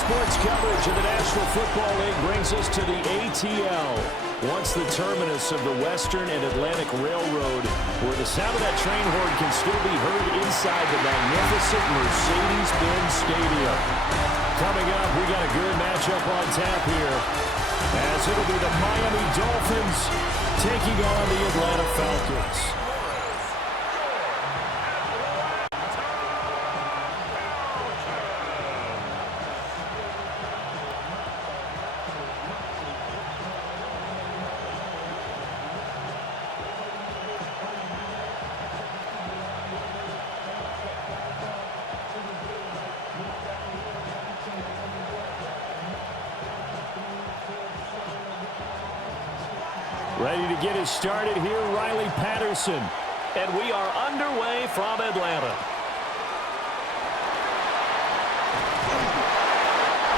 Sports coverage of the National Football League brings us to the ATL. Once the terminus of the Western and Atlantic Railroad, where the sound of that train horn can still be heard inside the magnificent Mercedes-Benz Stadium. Coming up, we got a good matchup on tap here, as it'll be the Miami Dolphins taking on the Atlanta Falcons. Ready to get us started here, Riley Patterson. And we are underway from Atlanta.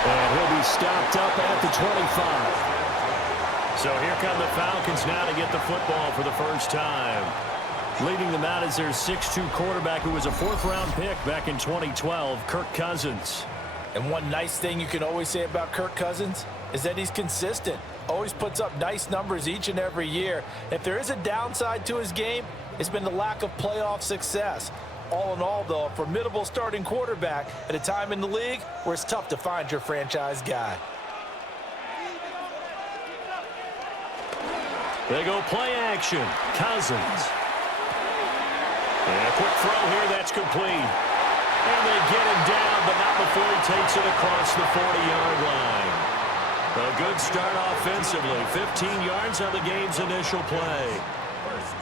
And he'll be stopped up at the 25. So here come the Falcons now to get the football for the first time. Leading them out is their 6'2 quarterback who was a fourth-round pick back in 2012, Kirk Cousins. And one nice thing you can always say about Kirk Cousins is that he's consistent. Always puts up nice numbers each and every year. If there is a downside to his game, it's been the lack of playoff success. All in all, though, a formidable starting quarterback at a time in the league where it's tough to find your franchise guy. They go play action. Cousins. And a quick throw here, that's complete. And they get him down, but not before he takes it across the 40-yard line. A good start offensively. 15 yards on the game's initial play.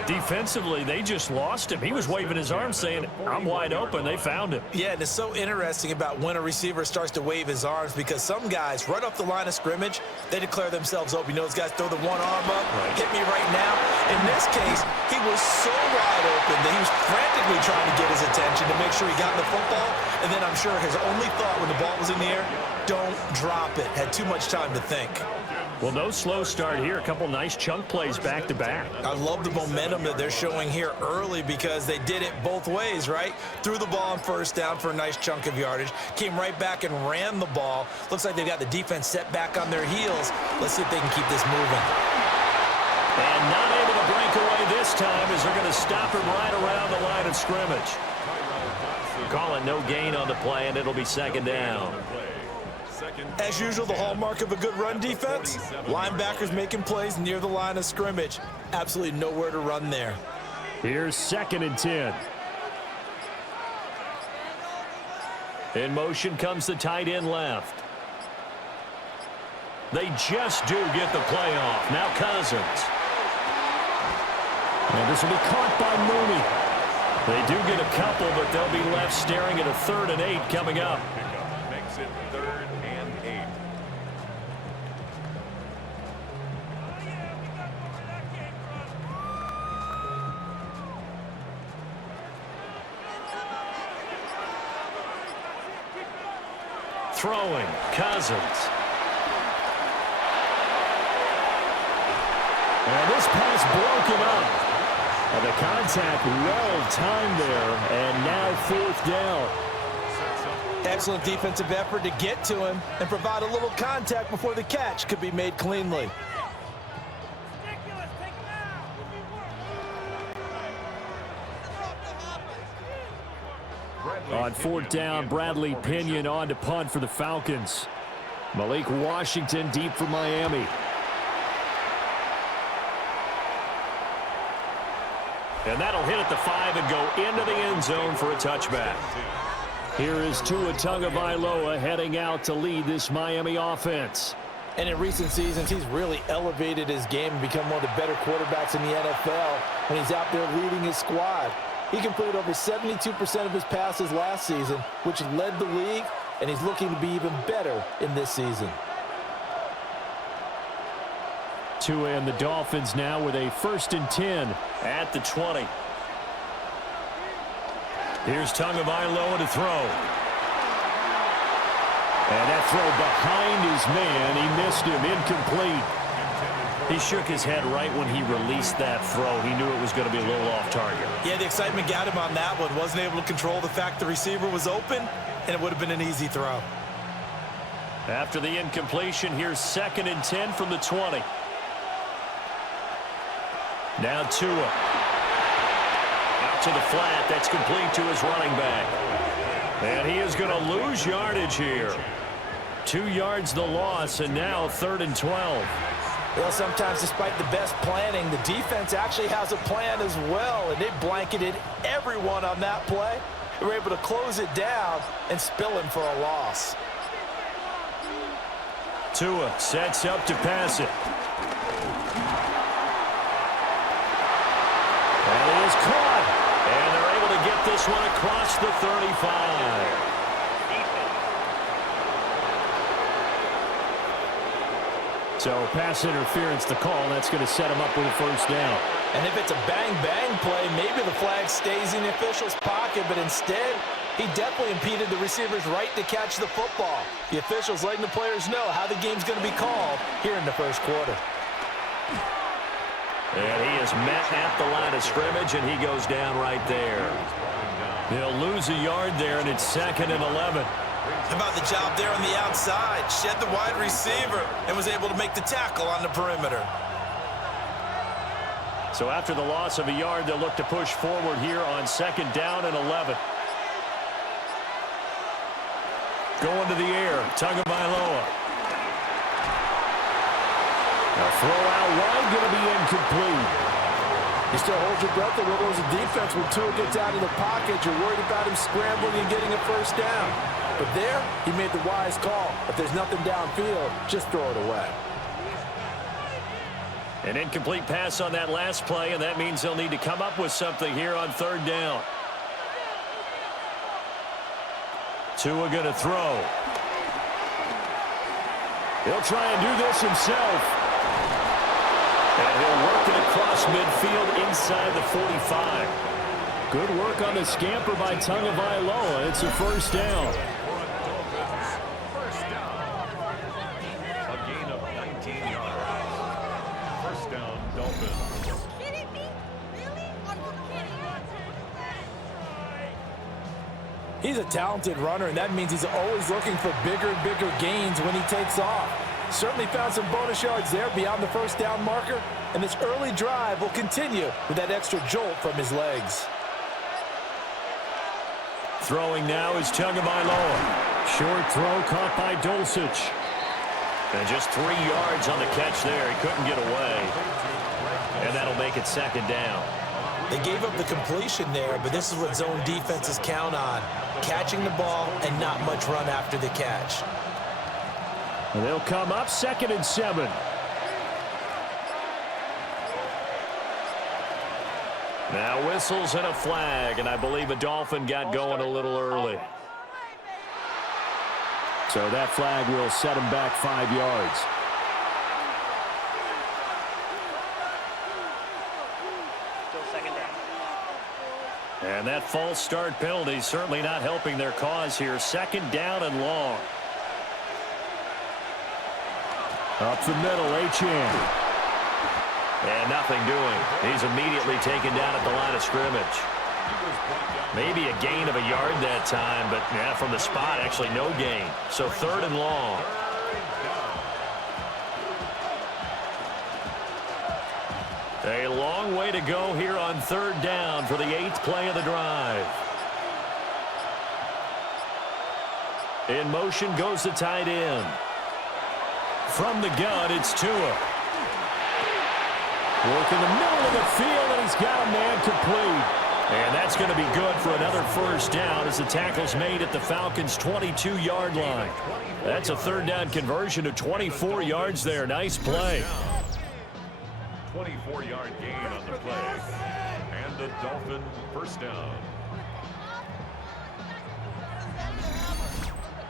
Defensively, they just lost him. He was waving his arms saying, I'm wide open. They found him. Yeah, and it's so interesting about when a receiver starts to wave his arms because some guys, right off the line of scrimmage, they declare themselves open. You know, those guys throw the one arm up, hit me right now. In this case, he was so wide open that he was frantically trying to get his attention to make sure he got the football. And then I'm sure his only thought when the ball was in the air, don't drop it. Had too much time to think. Well, no slow start here. A couple nice chunk plays back-to-back. I love the momentum that they're showing here early because they did it both ways, right? Threw the ball on first down for a nice chunk of yardage. Came right back and ran the ball. Looks like they've got the defense set back on their heels. Let's see if they can keep this moving. And not able to break away this time as they're going to stop him right around the line of scrimmage. Calling no gain on the play, and it'll be second down. As usual, the hallmark of a good run defense, linebackers making plays near the line of scrimmage. Absolutely nowhere to run there. Here's 2nd and 10. In motion comes the tight end left. They just do get the play off. Now Cousins. And this will be caught by Mooney. They do get a couple, but they'll be left staring at a 3rd and 8 coming up. Makes it 3rd and 8. Throwing, Cousins. And this pass broken up. And the contact well timed there, and now 4th down. Excellent defensive effort to get to him and provide a little contact before the catch could be made cleanly. On 4th down, Bradley Pinion on to punt for the Falcons. Malik Washington deep for Miami. And that'll hit at the 5 and go into the end zone for a touchback. Here is Tua Tagovailoa heading out to lead this Miami offense. And in recent seasons, he's really elevated his game and become one of the better quarterbacks in the NFL when he's out there leading his squad. He completed over 72% of his passes last season, which led the league, and he's looking to be even better in this season. Tua and the Dolphins now with a 1st and 10 at the 20. Here's Tagovailoa to throw. And that throw behind his man. He missed him. Incomplete. He shook his head right when he released that throw. He knew it was going to be a little off target. Yeah, the excitement got him on that one. Wasn't able to control the fact the receiver was open, and it would have been an easy throw. After the incompletion, here's 2nd and 10 from the 20. Now Tua. Out to the flat. That's complete to his running back. And he is going to lose yardage here. 2 yards the loss, and now 3rd and 12. Well, sometimes despite the best planning, the defense actually has a plan as well, and they blanketed everyone on that play. They were able to close it down and spill him for a loss. Tua sets up to pass it. And it is caught. And they're able to get this one across the 35. So pass interference the call. That's going to set him up with a 1st down. And if it's a bang-bang play, maybe the flag stays in the official's pocket, but instead, he definitely impeded the receiver's right to catch the football. The officials letting the players know how the game's going to be called here in the 1st quarter. And he is met at the line of scrimmage, and he goes down right there. He'll lose a yard there, and it's 2nd and 11. How about the job there on the outside? Shed the wide receiver and was able to make the tackle on the perimeter. So after the loss of a yard, they'll look to push forward here on 2nd down and 11. Going to the air, Tagovailoa. A throw out wide, going to be incomplete. You still hold your breath a little as a defense when Tua gets out of the pocket. You're worried about him scrambling and getting a 1st down. But there, he made the wise call. If there's nothing downfield, just throw it away. An incomplete pass on that last play, and that means they'll need to come up with something here on 3rd down. Tua going to throw. He'll try and do this himself. And he'll work it across midfield inside the 45. Good work on the scamper by Tagovailoa. It's a 1st down. First down. A gain of 19 yards. 1st down, Dolphins. He's a talented runner, and that means he's always looking for bigger and bigger gains when he takes off. Certainly found some bonus yards there beyond the 1st down marker, and this early drive will continue with that extra jolt from his legs. Throwing now is Tagovailoa. Short throw caught by Dulcich. And just 3 yards on the catch there. He couldn't get away. And that'll make it 2nd down. They gave up the completion there, but this is what zone defenses count on. Catching the ball and not much run after the catch. And they'll come up 2nd and 7. Now whistles and a flag, and I believe a Dolphin got going a little early. So that flag will set him back 5 yards. Still 2nd down. And that false start penalty certainly not helping their cause here. 2nd down and long. Up the middle, Achane. And nothing doing. He's immediately taken down at the line of scrimmage. Maybe a gain of a yard that time, but yeah, from the spot, actually no gain. So 3rd and long. A long way to go here on 3rd down for the 8th play of the drive. In motion goes the tight end. From the gun, it's Tua. Work in the middle of the field, and he's got a man complete. And that's going to be good for another 1st down as the tackle's made at the Falcons' 22-yard line. That's a 3rd down conversion of 24 yards there. Nice play. 24-yard gain on the play. And the Dolphin 1st down.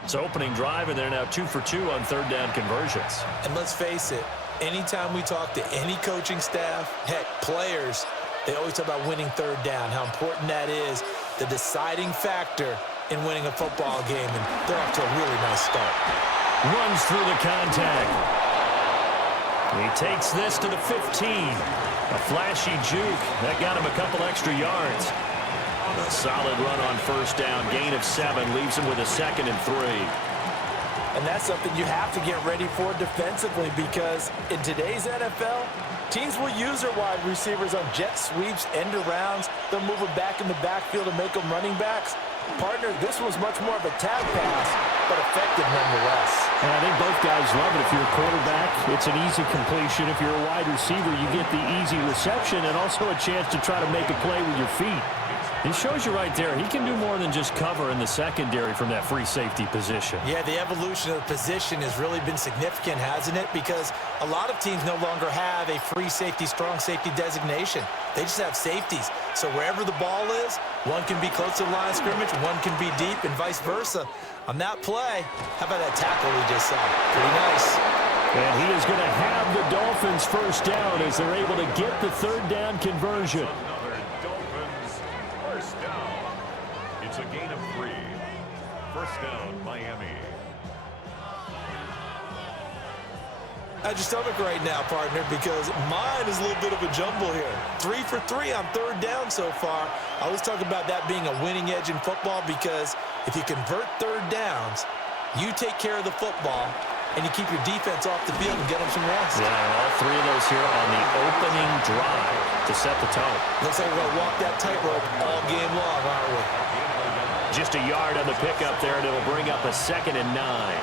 It's opening drive, and they're now 2 for 2 on 3rd down conversions. And let's face it, anytime we talk to any coaching staff, heck, players, they always talk about winning 3rd down, how important that is, the deciding factor in winning a football game, and they're off to a really nice start. Runs through the contact. He takes this to the 15. A flashy juke. That got him a couple extra yards. A solid run on 1st down. Gain of 7 leaves him with a 2nd and 3. And that's something you have to get ready for defensively, because in today's NFL, teams will use their wide receivers on jet sweeps, end arounds. They'll move them back in the backfield and make them running backs. Partner, this was much more of a tag pass, but effective nonetheless. And I think both guys love it. If you're a quarterback, it's an easy completion. If you're a wide receiver, you get the easy reception and also a chance to try to make a play with your feet. It shows you right there, he can do more than just cover in the secondary from that free safety position. Yeah, the evolution of the position has really been significant, hasn't it? Because a lot of teams no longer have a free safety, strong safety designation. They just have safeties. So wherever the ball is, one can be close to the line of scrimmage, one can be deep, and vice versa. On that play, how about that tackle we just saw? Pretty nice. And he is going to have the Dolphins first down as they're able to get the third down conversion. It's a gain of 3. First down, Miami. How's your stomach right now, partner? Because mine is a little bit of a jumble here. 3 for 3 on third down so far. I always talk about that being a winning edge in football, because if you convert third downs, you take care of the football, and you keep your defense off the field and get them some rest. Yeah, and all 3 of those here on the opening drive to set the tone. Looks like we're going to walk that tightrope all game long, aren't we? Just a yard on the pickup there, and it'll bring up a 2nd and 9.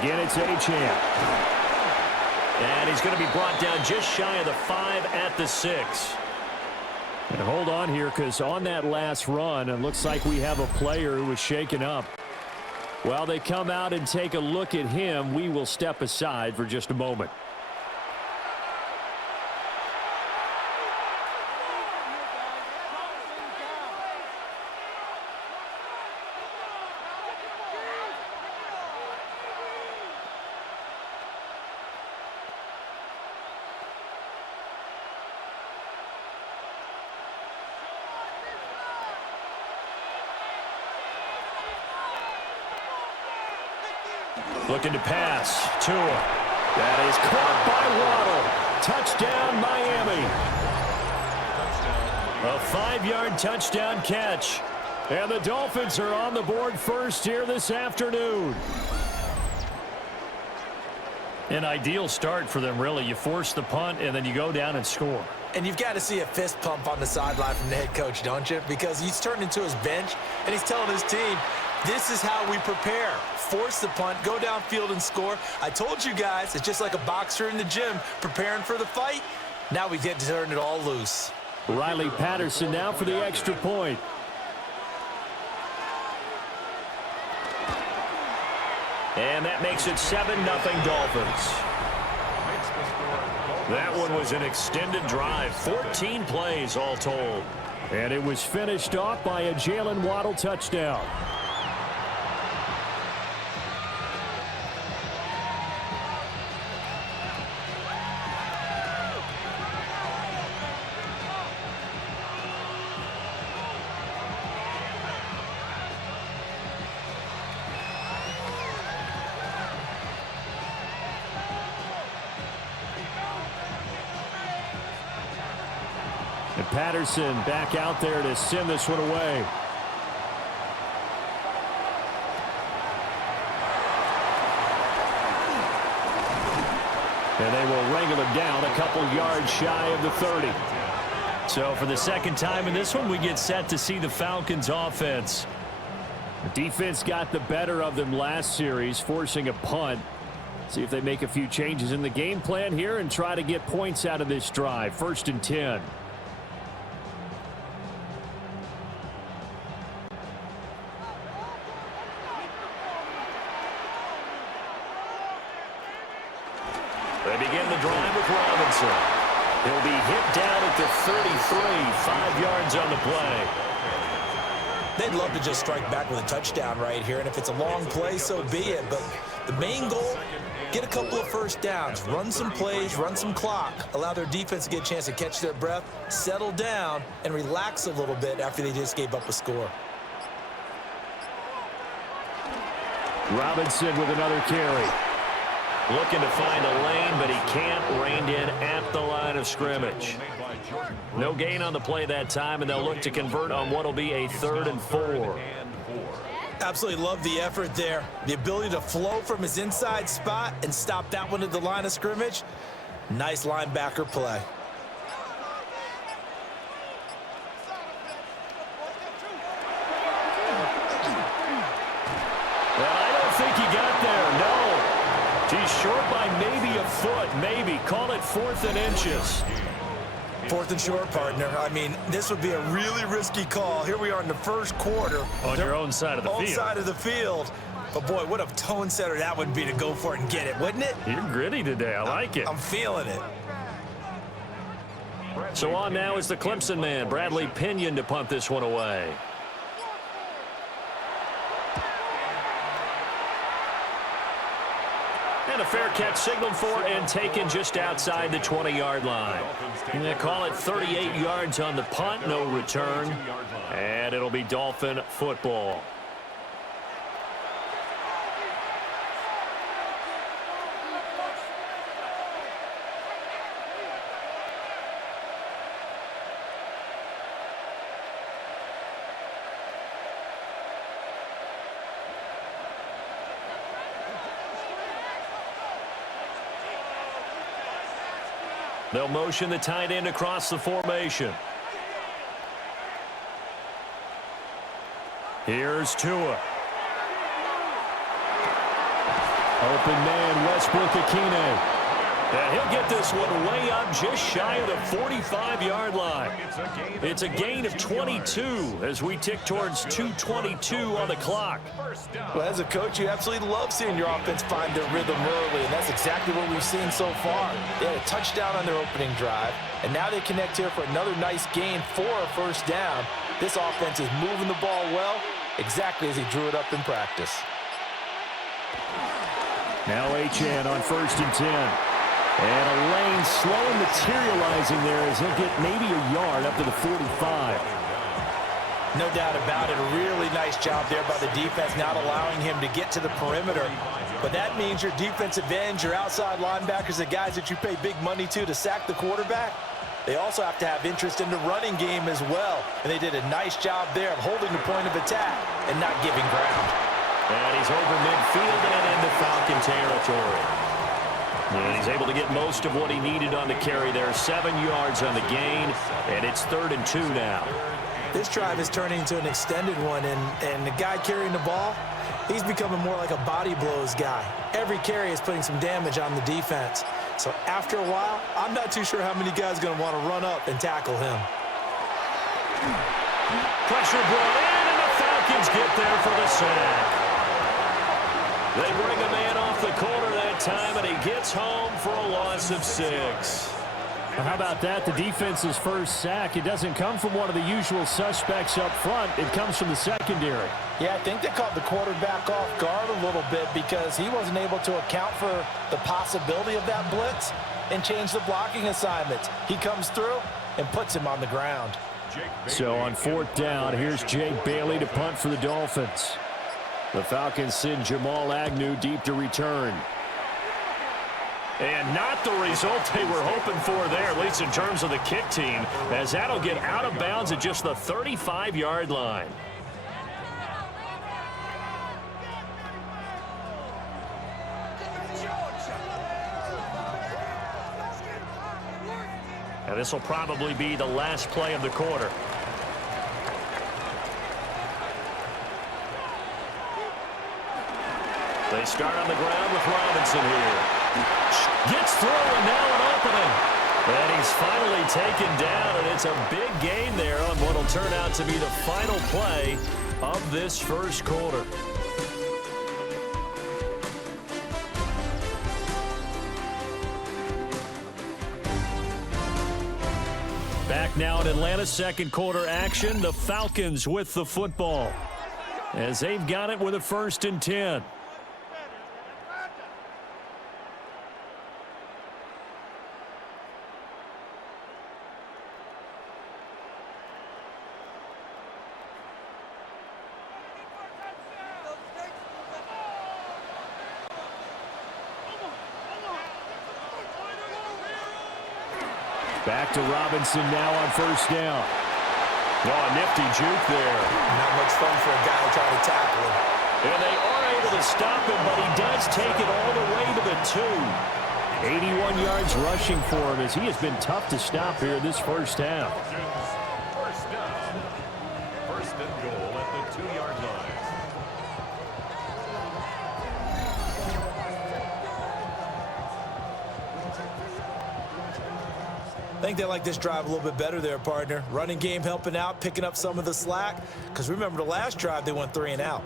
Again, it's Achane. And he's going to be brought down just shy of the 5 at the 6. And hold on here, because on that last run, it looks like we have a player who was shaken up. While they come out and take a look at him, we will step aside for just a moment. Looking to pass. Tua. That is caught by Waddle. Touchdown, Miami. A 5-yard touchdown catch. And the Dolphins are on the board first here this afternoon. An ideal start for them, really. You force the punt, and then you go down and score. And you've got to see a fist pump on the sideline from the head coach, don't you? Because he's turned into his bench, and he's telling his team, this is how we prepare. Force the punt, go downfield and score. I told you guys, it's just like a boxer in the gym preparing for the fight. Now we get to turn it all loose. Riley Patterson now for the extra point. And that makes it 7-0 Dolphins. That one was an extended drive, 14 plays all told. And it was finished off by a Jalen Waddle touchdown. And Patterson back out there to send this one away. And they will wrangle him down a couple yards shy of the 30. So for the second time in this one, we get set to see the Falcons offense. The defense got the better of them last series, forcing a punt. See if they make a few changes in the game plan here and try to get points out of this drive. 1st and 10. They begin the drive with Robinson. He'll be hit down at the 33, 5 yards on the play. They'd love to just strike back with a touchdown right here, and if it's a long play, so be it. But the main goal, get a couple of first downs, run some plays, run some clock, allow their defense to get a chance to catch their breath, settle down, and relax a little bit after they just gave up a score. Robinson with another carry. Looking to find a lane, but he can't. Reined in at the line of scrimmage. No gain on the play that time, and they'll look to convert on what will be a 3rd and 4. Absolutely love the effort there. The ability to flow from his inside spot and stop that one at the line of scrimmage. Nice linebacker play. Well, I don't think he got there, no. He's short by maybe a foot, maybe. Call it 4th and inches. 4th and short, partner. I mean, this would be a really risky call. Here we are in the first quarter. On your own side of the field. Own side of the field. But, boy, what a tone setter that would be to go for it and get it, wouldn't it? You're gritty today. I like it. I'm feeling it. So on now is the Clemson man, Bradley Pinion, to punt this one away. And a fair catch signaled for and taken just outside the 20-yard line. And they call it 38 yards on the punt, no return. And it'll be Dolphin football. They'll motion the tight end across the formation. Here's Tua. Open man, Westbrook-Ikhine. And he'll get this one way up just shy of the 45-yard line. It's a gain of 22 as we tick towards 2:22 on the clock. Well, as a coach, you absolutely love seeing your offense find their rhythm early, and that's exactly what we've seen so far. They had a touchdown on their opening drive, and now they connect here for another nice gain for a first down. This offense is moving the ball well, exactly as he drew it up in practice. Now HN on 1st and 10. And a lane slowly materializing there as he'll get maybe a yard up to the 45. No doubt about it. A really nice job there by the defense, not allowing him to get to the perimeter. But that means your defensive ends, your outside linebackers, the guys that you pay big money to sack the quarterback, they also have to have interest in the running game as well. And they did a nice job there of holding the point of attack and not giving ground. And he's over midfield and into Falcon territory. And he's able to get most of what he needed on the carry there. 7 yards on the gain, and it's 3rd and 2 now. This drive is turning into an extended one, and the guy carrying the ball, he's becoming more like a body blows guy. Every carry is putting some damage on the defense. So after a while, I'm not too sure how many guys are going to want to run up and tackle him. Pressure brought in, and the Falcons get there for the sack. They bring a man off the corner that time, and he gets home for a loss of 6. How about that? The defense's first sack. It doesn't come from one of the usual suspects up front. It comes from the secondary. Yeah, I think they caught the quarterback off guard a little bit because he wasn't able to account for the possibility of that blitz and change the blocking assignments. He comes through and puts him on the ground. So on 4th down, here's Jake Bailey to punt for the Dolphins. The Falcons send Jamal Agnew deep to return. And not the result they were hoping for there, at least in terms of the kick team, as that'll get out of bounds at just the 35-yard line. And this will probably be the last play of the quarter. They start on the ground with Robinson here. Gets through, and now an opening. And he's finally taken down, and it's a big gain there on what will turn out to be the final play of this first quarter. Back now in Atlanta's second quarter action, the Falcons with the football as they've got it with a 1st and 10. Back to Robinson now on first down. Oh, a nifty juke there. Not much fun for a guy trying to tackle him. And they are able to stop him, but he does take it all the way to the 2. 81 yards rushing for him as he has been tough to stop here this first half. First down. First and goal at the 2-yard line. I think they like this drive a little bit better there, partner. Running game helping out, picking up some of the slack. Because remember, the last drive, they went 3 and out.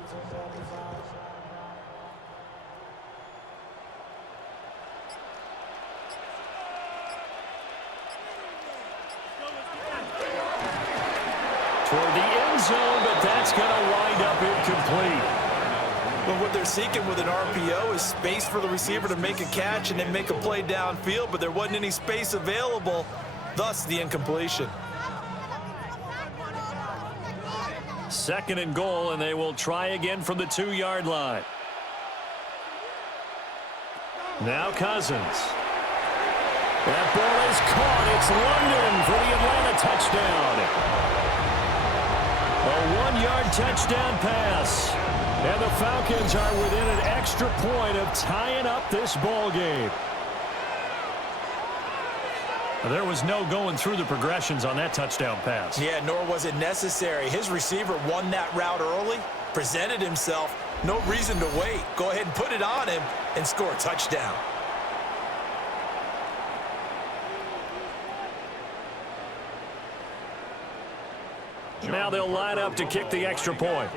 Toward the end zone, but that's going to wind up incomplete. But what they're seeking with an RPO is space for the receiver to make a catch and then make a play downfield, but there wasn't any space available, thus the incompletion. Second and goal, and they will try again from the 2-yard line. Now Cousins. That ball is caught. It's London for the Atlanta touchdown. A 1-yard touchdown pass. And the Falcons are within an extra point of tying up this ball game. There was no going through the progressions on that touchdown pass. Yeah, nor was it necessary. His receiver won that route early, presented himself, no reason to wait. Go ahead and put it on him and score a touchdown. Now they'll line up to kick the extra point.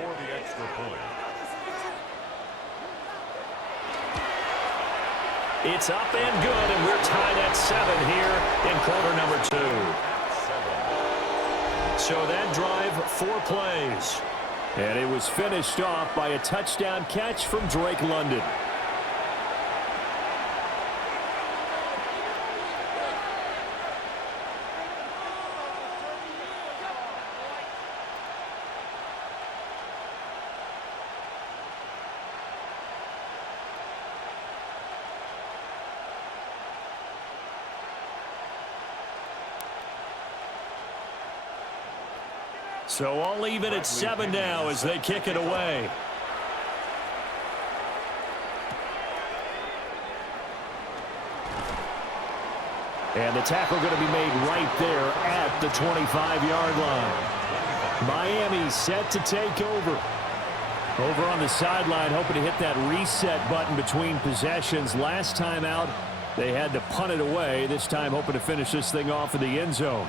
It's up and good, and we're tied at 7 here in quarter number 2. So that drive, 4 plays. And it was finished off by a touchdown catch from Drake London. So all even at 7 now as they kick it away. And the tackle going to be made right there at the 25-yard line. Miami set to take over. Over on the sideline, hoping to hit that reset button between possessions. Last time out, they had to punt it away. This time hoping to finish this thing off in the end zone.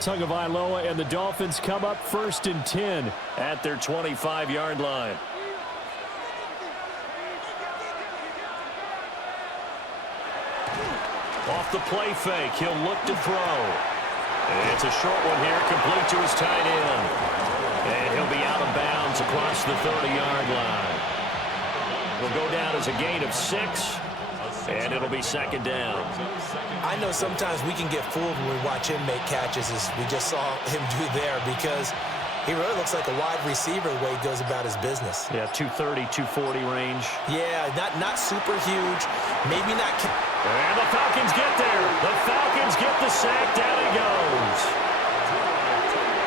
Tagovailoa and the Dolphins come up 1st and 10 at their 25-yard line. Off the play fake, he'll look to throw. It's a short one here, complete to his tight end. And he'll be out of bounds across the 30-yard line. Will go down as a gain of 6. And it'll be 2nd down. I know sometimes we can get fooled when we watch him make catches, as we just saw him do there, because he really looks like a wide receiver the way he goes about his business. Yeah, 230, 240 range. Yeah, not super huge. Maybe not. And the Falcons get there. The Falcons get the sack. Down he goes.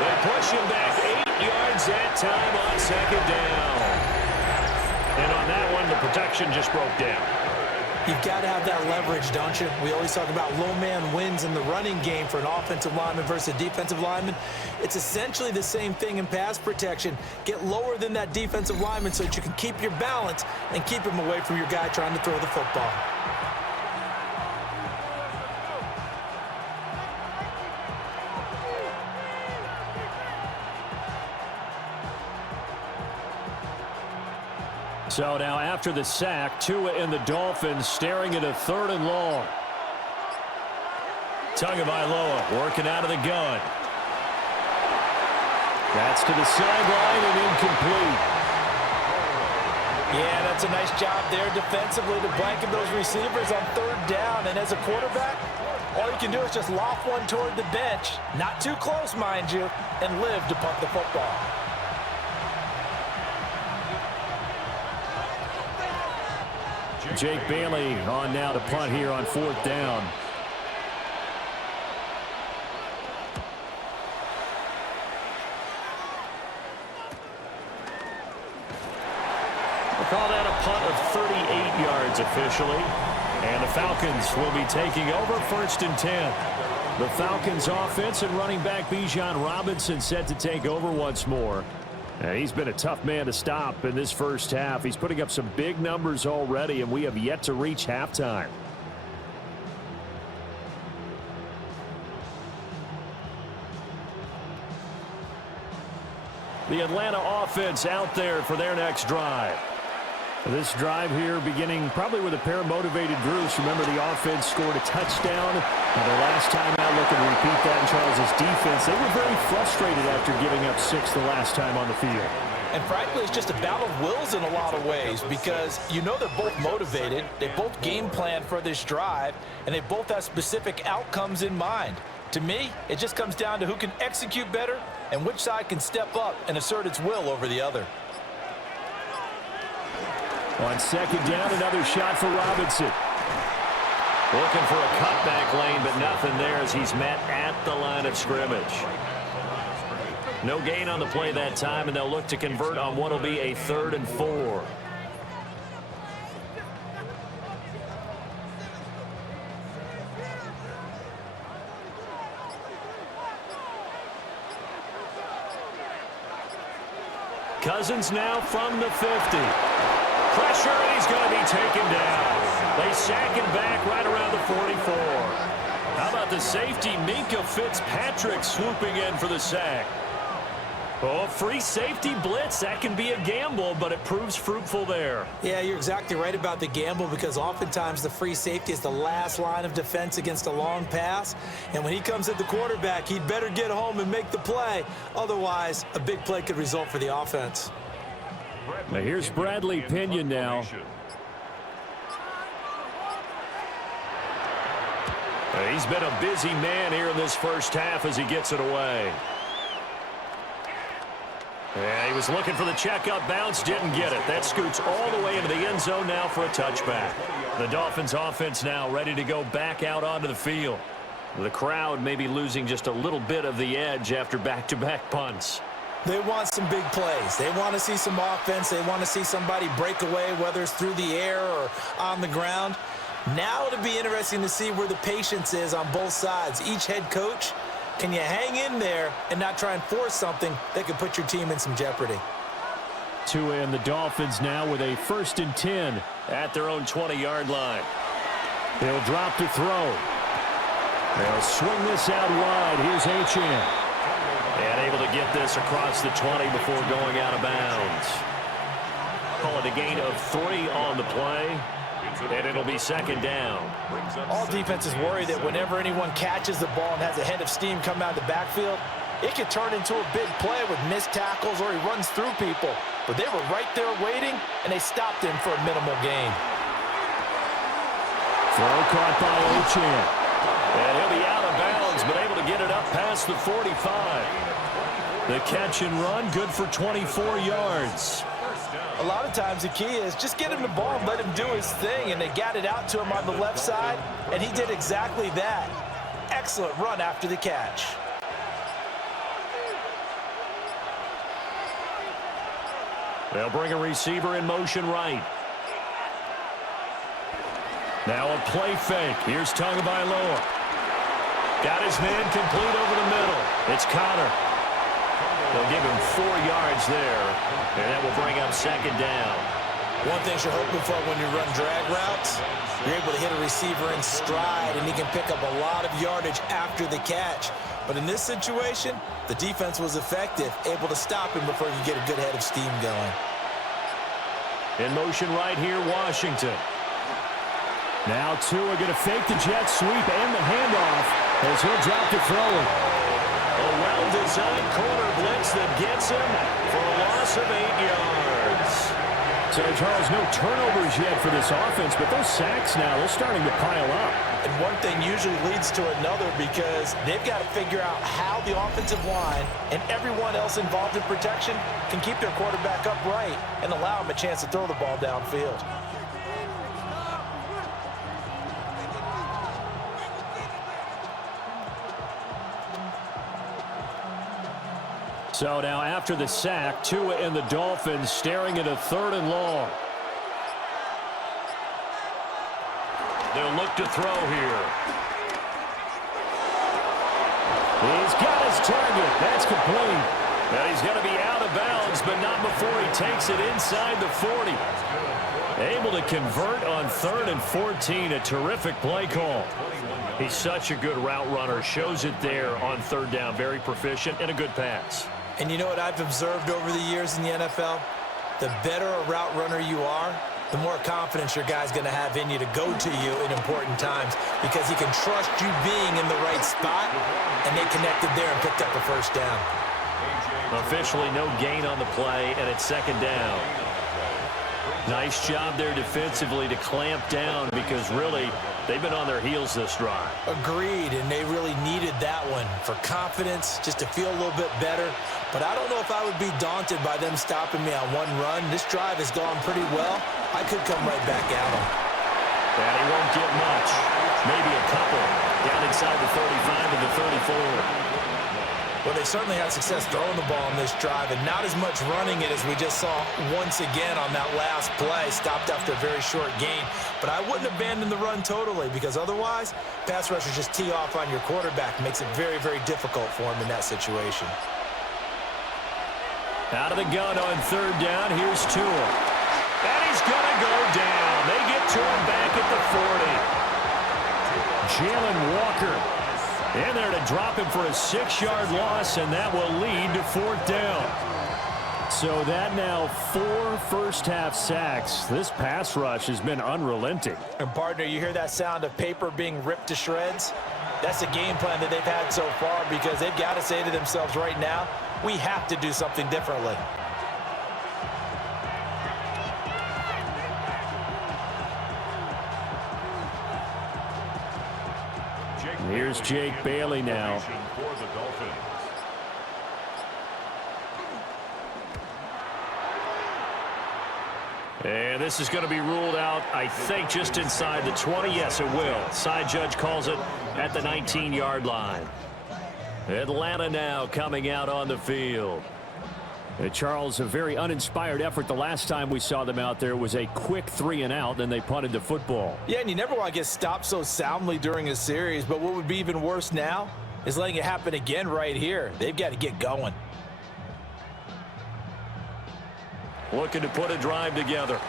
They push him back 8 yards that time on 2nd down. And on that one, the protection just broke down. You've got to have that leverage, don't you? We always talk about low man wins in the running game for an offensive lineman versus a defensive lineman. It's essentially the same thing in pass protection. Get lower than that defensive lineman so that you can keep your balance and keep him away from your guy trying to throw the football. So now after the sack, Tua and the Dolphins staring at a 3rd and long. Tagovailoa working out of the gun. That's to the sideline and incomplete. Yeah, that's a nice job there defensively to blanket those receivers on 3rd down. And as a quarterback, all you can do is just loft one toward the bench, not too close, mind you, and live to punt the football. Jake Bailey on now to punt here on 4th down. We'll call that a punt of 38 yards officially. And the Falcons will be taking over 1st and 10. The Falcons offense and running back Bijan Robinson set to take over once more. He's been a tough man to stop in this first half. He's putting up some big numbers already, and we have yet to reach halftime. The Atlanta offense out there for their next drive. This drive here beginning probably with a pair of motivated groups. Remember, the offense scored a touchdown. And their last time out, looking to repeat that in Charles' defense. They were very frustrated after giving up 6 the last time on the field. And frankly, it's just a battle of wills in a lot of ways because you know they're both motivated. They both game plan for this drive, and they both have specific outcomes in mind. To me, it just comes down to who can execute better and which side can step up and assert its will over the other. On 2nd down, another shot for Robinson. Looking for a cutback lane, but nothing there as he's met at the line of scrimmage. No gain on the play that time, and they'll look to convert on what will be a 3rd and 4. Cousins now from the 50. Pressure, and he's going to be taken down. They sack him back right around the 44. How about the safety, Minka Fitzpatrick, swooping in for the sack? Oh, free safety blitz. That can be a gamble, but it proves fruitful there. Yeah, you're exactly right about the gamble because oftentimes the free safety is the last line of defense against a long pass. And when he comes at the quarterback, he'd better get home and make the play. Otherwise, a big play could result for the offense. Now here's Bradley Pinion now. He's been a busy man here in this first half as he gets it away. Yeah, he was looking for the checkup bounce, didn't get it. That scoots all the way into the end zone now for a touchback. The Dolphins offense now ready to go back out onto the field. The crowd may be losing just a little bit of the edge after back-to-back punts. They want some big plays. They want to see some offense. They want to see somebody break away, whether it's through the air or on the ground. Now it'll be interesting to see where the patience is on both sides. Each head coach, can you hang in there and not try and force something that could put your team in some jeopardy? To end the Dolphins now with a 1st and 10 at their own 20-yard line. They'll drop to throw. They'll swing this out wide. Here's H.N. And able to get this across the 20 before going out of bounds. Call it a gain of 3 on the play. And it'll be 2nd down. All defenses worry that whenever anyone catches the ball and has a head of steam come out of the backfield, it could turn into a big play with missed tackles or he runs through people. But they were right there waiting, and they stopped him for a minimal gain. Throw caught by Ochan. And he'll be out of bounds, but able to get it up past the 45. The catch and run, good for 24 yards. A lot of times the key is just get him the ball and let him do his thing, and they got it out to him on the left side, and he did exactly that. Excellent run after the catch. They'll bring a receiver in motion right. Now a play fake. Here's Tagovailoa. Got his man complete over the middle. It's Connor. They'll give him 4 yards there, and that will bring up 2nd down. One thing you're hoping for when you run drag routes, you're able to hit a receiver in stride, and he can pick up a lot of yardage after the catch. But in this situation, the defense was effective, able to stop him before you get a good head of steam going. In motion right here, Washington. Now Tua going to fake the jet sweep and the handoff as he'll drop to throw it. A well-designed corner blitz that gets him for a loss of 8 yards. So, Charles, no turnovers yet for this offense, but those sacks now, they're starting to pile up. And one thing usually leads to another because they've got to figure out how the offensive line and everyone else involved in protection can keep their quarterback upright and allow him a chance to throw the ball downfield. So now after the sack, Tua and the Dolphins staring at a 3rd and long. They'll look to throw here. He's got his target. That's complete. Now he's going to be out of bounds, but not before he takes it inside the 40. Able to convert on 3rd and 14. A terrific play call. He's such a good route runner. Shows it there on 3rd down. Very proficient and a good pass. And you know what I've observed over the years in the NFL? The better a route runner you are, the more confidence your guy's going to have in you to go to you in important times because he can trust you being in the right spot, and they connected there and picked up a 1st down. Officially no gain on the play, and it's 2nd down. Nice job there defensively to clamp down because really they've been on their heels this drive. Agreed, and they really needed that one for confidence, just to feel a little bit better. But I don't know if I would be daunted by them stopping me on one run. This drive has gone pretty well. I could come right back at them. And he won't get much. Maybe a couple. Down inside the 35 to the 34. Well, they certainly had success throwing the ball on this drive, and not as much running it as we just saw once again on that last play. Stopped after a very short gain. But I wouldn't abandon the run totally because otherwise, pass rushers just tee off on your quarterback. Makes it very, very difficult for him in that situation. Out of the gun on 3rd down. Here's Tua. And he's going to go down. They get to him back at the 40. Jalen Walker in there to drop him for a 6-yard loss, and that will lead to 4th down. So that now 4 first-half sacks. This pass rush has been unrelenting. And, partner, you hear that sound of paper being ripped to shreds? That's the game plan that they've had so far because they've got to say to themselves right now, we have to do something differently. Here's Jake Bailey now. For the Dolphins. And this is going to be ruled out, I think, just inside the 20. Yes, it will. Side judge calls it at the 19-yard line. Atlanta now coming out on the field. Charles, a very uninspired effort. The last time we saw them out there was a quick 3-and-out, then they punted the football. Yeah, and you never want to get stopped so soundly during a series, but what would be even worse now is letting it happen again right here. They've got to get going. Looking to put a drive together.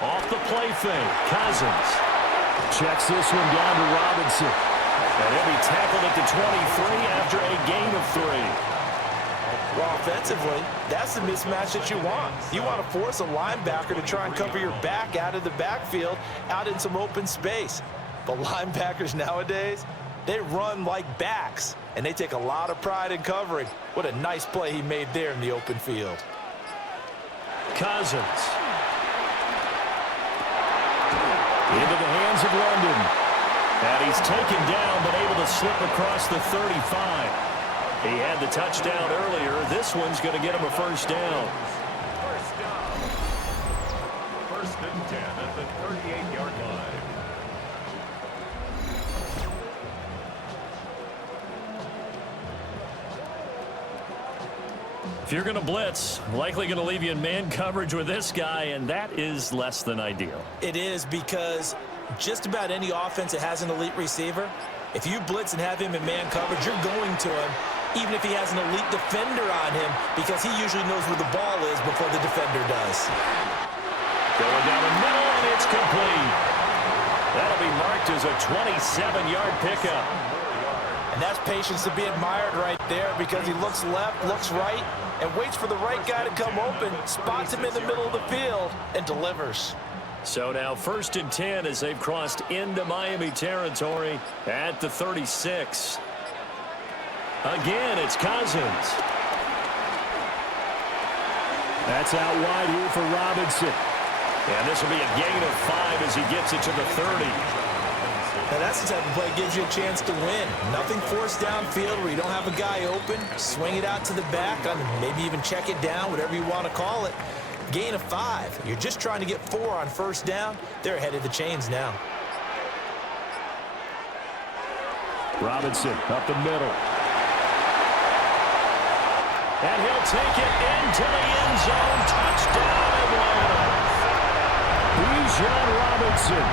Off the play fake, Cousins checks this one down to Robinson. And he'll be tackled at the 23 after a gain of 3. Well, offensively, that's the mismatch that you want. You want to force a linebacker to try and cover your back out of the backfield, out in some open space. But linebackers nowadays, they run like backs, and they take a lot of pride in covering. What a nice play he made there in the open field. Cousins. Into the hands of London. And he's taken down, but able to slip across the 35. He had the touchdown earlier. This one's going to get him a 1st down. First down. 1st and 10 at the 38-yard line. If you're going to blitz, likely going to leave you in man coverage with this guy, and that is less than ideal. It is because just about any offense that has an elite receiver, if you blitz and have him in man coverage, you're going to him, even if he has an elite defender on him, because he usually knows where the ball is before the defender does. Going down the middle, and it's complete. That'll be marked as a 27-yard pickup. And that's patience to be admired right there because he looks left, looks right, and waits for the right guy to come open, spots him in the middle of the field, and delivers. So now 1st and 10 as they've crossed into Miami territory at the 36. Again, it's Cousins. That's out wide here for Robinson. And this will be a gain of 5 as he gets it to the 30. Now that's the type of play that gives you a chance to win. Nothing forced downfield where you don't have a guy open. Swing it out to the back, maybe even check it down, whatever you want to call it. gain of 5. You're just trying to get 4 on first down. They're ahead of the chains now. Robinson up the middle. And he'll take it into the end zone. Touchdown, Atlanta. Bijan Robinson,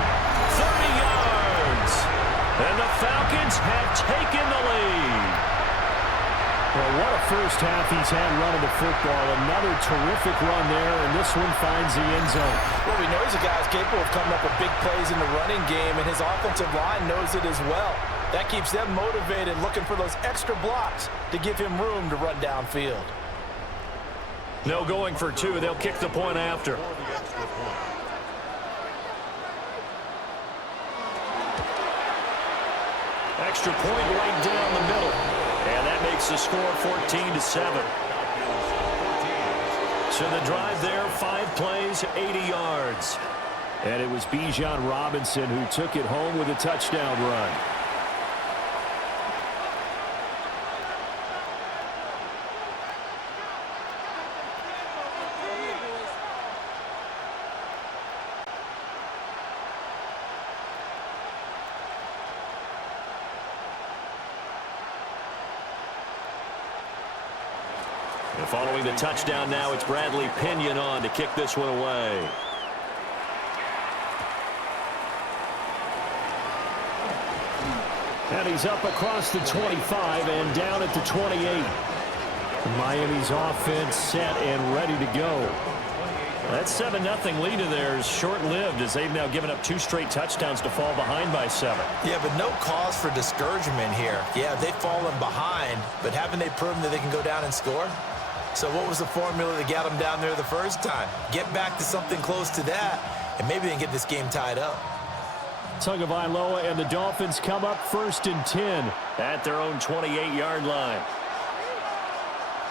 30 yards. And the Falcons have taken the lead. Well, what a first half he's had running the football. Another terrific run there, and this one finds the end zone. Well, we know he's a guy who's capable of coming up with big plays in the running game, and his offensive line knows it as well. That keeps them motivated, looking for those extra blocks to give him room to run downfield. No going for 2. They'll kick the point after. Extra point right down the middle. And that makes the score 14-7. So the drive there, 5 plays, 80 yards. And it was Bijan Robinson who took it home with a touchdown run. And following the touchdown now, it's Bradley Pinion on to kick this one away. And he's up across the 25 and down at the 28. Miami's offense set and ready to go. That 7-0 lead of theirs is short-lived as they've now given up 2 straight touchdowns to fall behind by 7. Yeah, but no cause for discouragement here. Yeah, they've fallen behind, but haven't they proven that they can go down and score? So what was the formula that got them down there the first time? Get back to something close to that, and maybe they can get this game tied up. Tagovailoa and the Dolphins come up 1st and 10 at their own 28-yard line.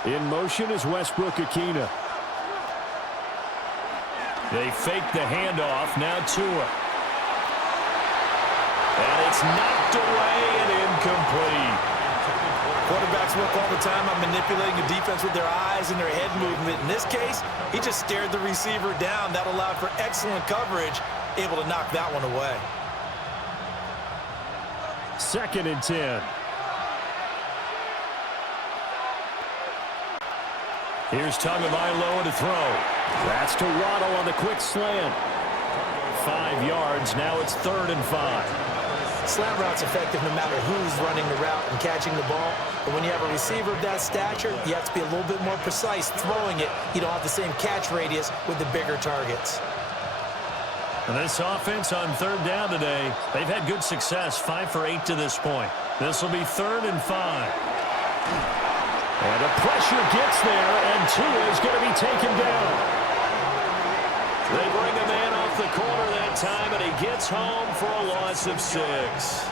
In motion is Westbrook-Ikhine. They fake the handoff. Now Tua. And it's knocked away and incomplete. Quarterbacks work all the time on manipulating a defense with their eyes and their head movement. In this case, he just stared the receiver down. That allowed for excellent coverage, able to knock that one away. 2nd and 10. Here's Tagovailoa to throw. That's to Waddle on the quick slant. 5 yards. Now it's 3rd and 5. Slant route's effective no matter who's running the route and catching the ball. But when you have a receiver of that stature, you have to be a little bit more precise throwing it. You don't have the same catch radius with the bigger targets. And this offense on 3rd down today, they've had good success, 5 for 8 to this point. This will be 3rd and 5. And the pressure gets there, and Tua is going to be taken down. They bring a man off the corner that time, and he gets home for a loss of 6.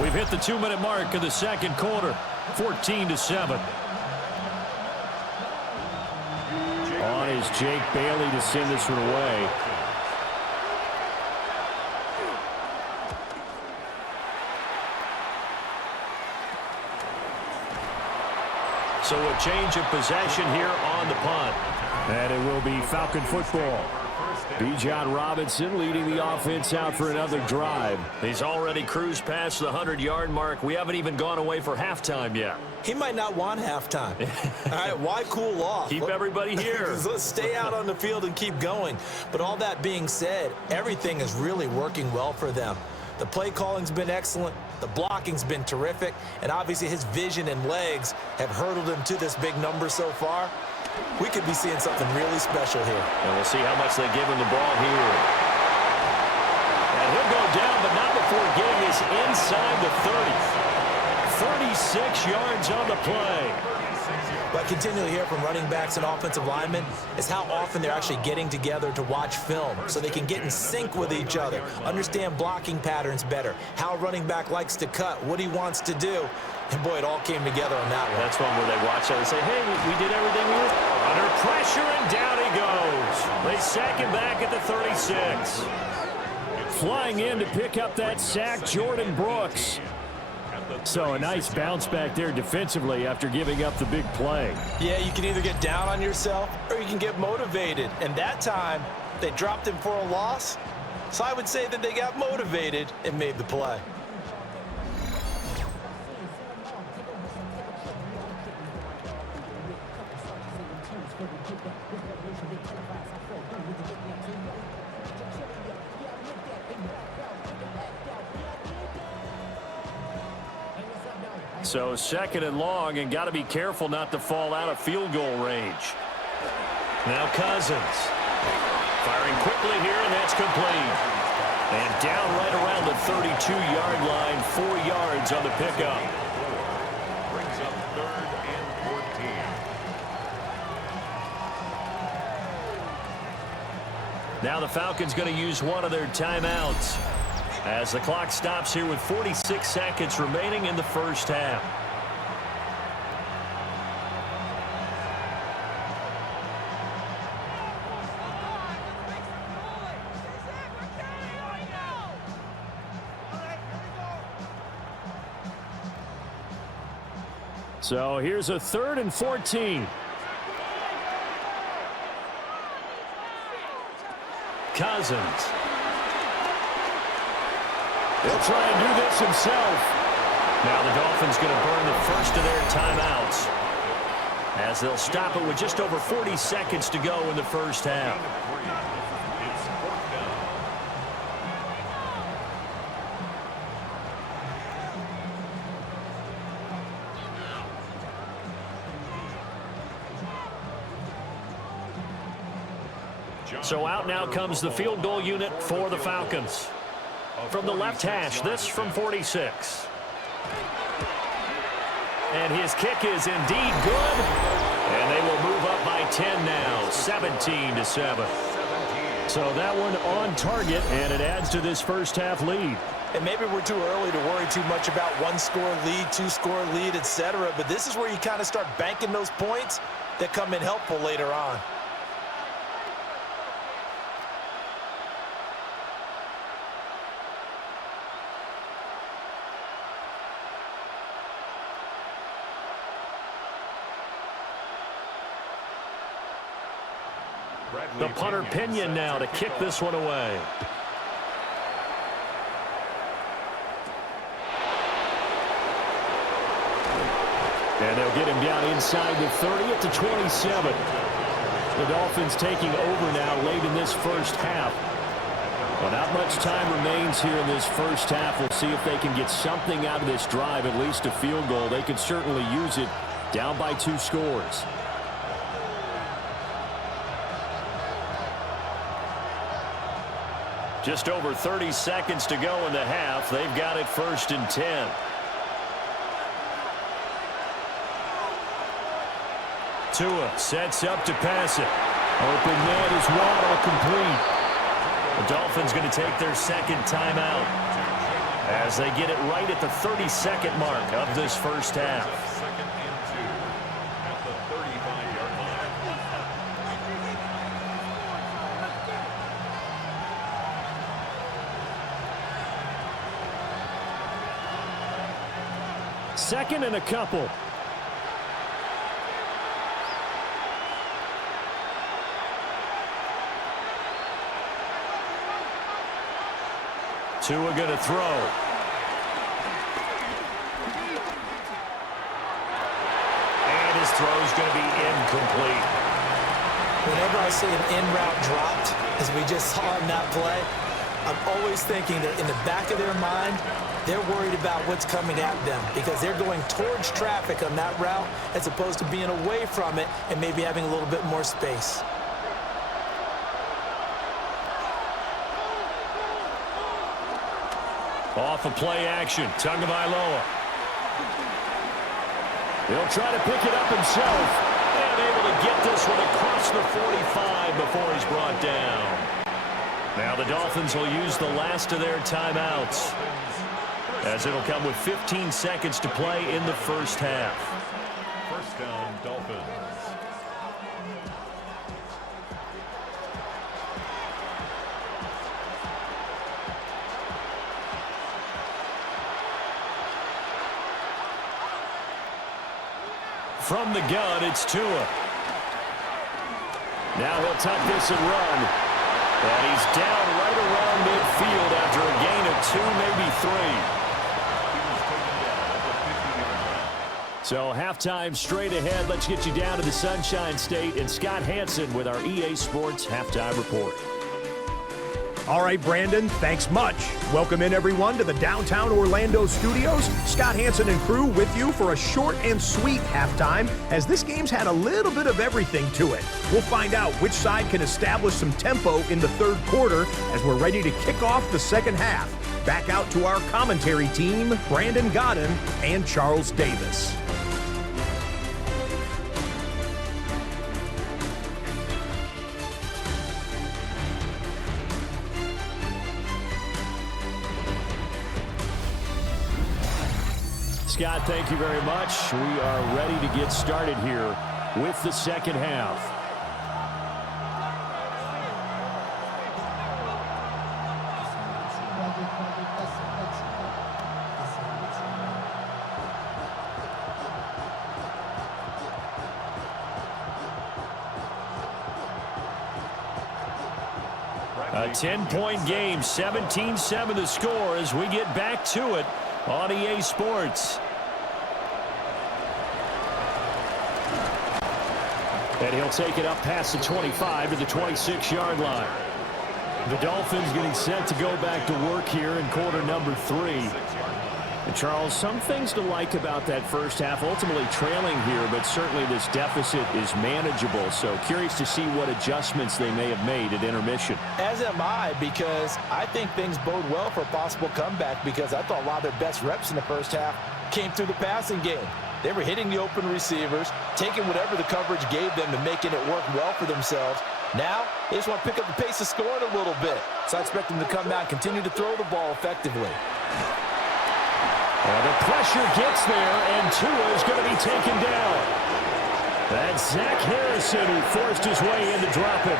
We've hit the 2-minute mark of the 2nd quarter, 14-7. On is Jake Bailey to send this one away. So a change of possession here on the punt. And it will be Falcon football. Bijan Robinson leading the offense out for another drive. He's already cruised past the 100-yard mark. We haven't even gone away for halftime yet. He might not want halftime. All right, why cool off? Keep everybody here. Let's stay out on the field and keep going. But all that being said, everything is really working well for them. The play calling's been excellent. The blocking's been terrific. And obviously his vision and legs have hurdled him to this big number so far. We could be seeing something really special here. And we'll see how much they give him the ball here. And he'll go down, but not before getting us inside the 30. 36 yards on the play. What I continually hear from running backs and offensive linemen is how often they're actually getting together to watch film so they can get in sync with each other, understand blocking patterns better, how a running back likes to cut, what he wants to do. And, boy, it all came together on that one. That's one where they watch it and say, hey, we did everything we were. Under pressure, and down he goes. They sack him back at the 36. Flying in to pick up that sack, Jordan Brooks. So a nice bounce back there defensively after giving up the big play. Yeah, you can either get down on yourself or you can get motivated. And that time, they dropped him for a loss. So I would say that they got motivated and made the play. So second and long, and got to be careful not to fall out of field goal range. Now Cousins. Firing quickly here, and that's complete. And down right around the 32-yard line, 4 yards on the pickup. Brings up 3rd and 14. Now the Falcons going to use one of their timeouts as the clock stops here with 46 seconds remaining in the first half. So here's a 3rd and 14. Cousins. He'll try and do this himself. Now the Dolphins going to burn the first of their timeouts as they'll stop it with just over 40 seconds to go in the first half. It's 4th down. So out now comes the field goal unit for the Falcons. From the left hash, this from 46. And his kick is indeed good. And they will move up by 10 now, 17-7. So that one on target, and it adds to this first half lead. And maybe we're too early to worry too much about 1-score lead, 2-score lead, etc. But this is where you kind of start banking those points that come in helpful later on. The punter Pinion now to kick this one away. And they'll get him down inside the 30 at the 27. The Dolphins taking over now late in this first half. Well, not much time remains here in this first half. We'll see if they can get something out of this drive, at least a field goal. They could certainly use it down by 2 scores. Just over 30 seconds to go in the half. They've got it 1st and 10. Tua sets up to pass it. Open man is Waddle, complete. The Dolphins going to take their second timeout as they get it right at the 32nd mark of this first half. 2nd and 2 at the 35-yard line. Second and a couple. Tua going to throw. And his throw is going to be incomplete. Whenever I see an in-route dropped, as we just saw in that play, I'm always thinking that in the back of their mind, they're worried about what's coming at them because they're going towards traffic on that route as opposed to being away from it and maybe having a little bit more space. Off of play action, Tagovailoa. He'll try to pick it up himself. And able to get this one across the 45 before he's brought down. Now the Dolphins will use the last of their timeouts, as it'll come with 15 seconds to play in the first half. First down, Dolphins. From the gun, it's Tua. Now he'll tuck this and run. And he's down right around midfield after a gain of 2, maybe 3. So halftime straight ahead. Let's get you down to the Sunshine State and Scott Hansen with our EA Sports Halftime Report. All right, Brandon, thanks much. Welcome in, everyone, to the downtown Orlando studios. Scott Hansen and crew with you for a short and sweet halftime, as this game's had a little bit of everything to it. We'll find out which side can establish some tempo in the third quarter as we're ready to kick off the second half. Back out to our commentary team, Brandon Godden and Charles Davis. Scott, thank you very much. We are ready to get started here with the second half. A 10-point game, 17-7 the score as we get back to it on EA Sports. And he'll take it up past the 25 to the 26-yard line. The Dolphins getting set to go back to work here in quarter number 3. And Charles, some things to like about that first half. Ultimately trailing here, but certainly this deficit is manageable. So curious to see what adjustments they may have made at intermission. As am I, because I think things bode well for a possible comeback, because I thought a lot of their best reps in the first half came through the passing game. They were hitting the open receivers, taking whatever the coverage gave them and making it work well for themselves. Now, they just want to pick up the pace of scoring a little bit. So I expect them to come out and continue to throw the ball effectively. Well, the pressure gets there, and Tua is going to be taken down. That's Zach Harrison who forced his way in to drop him.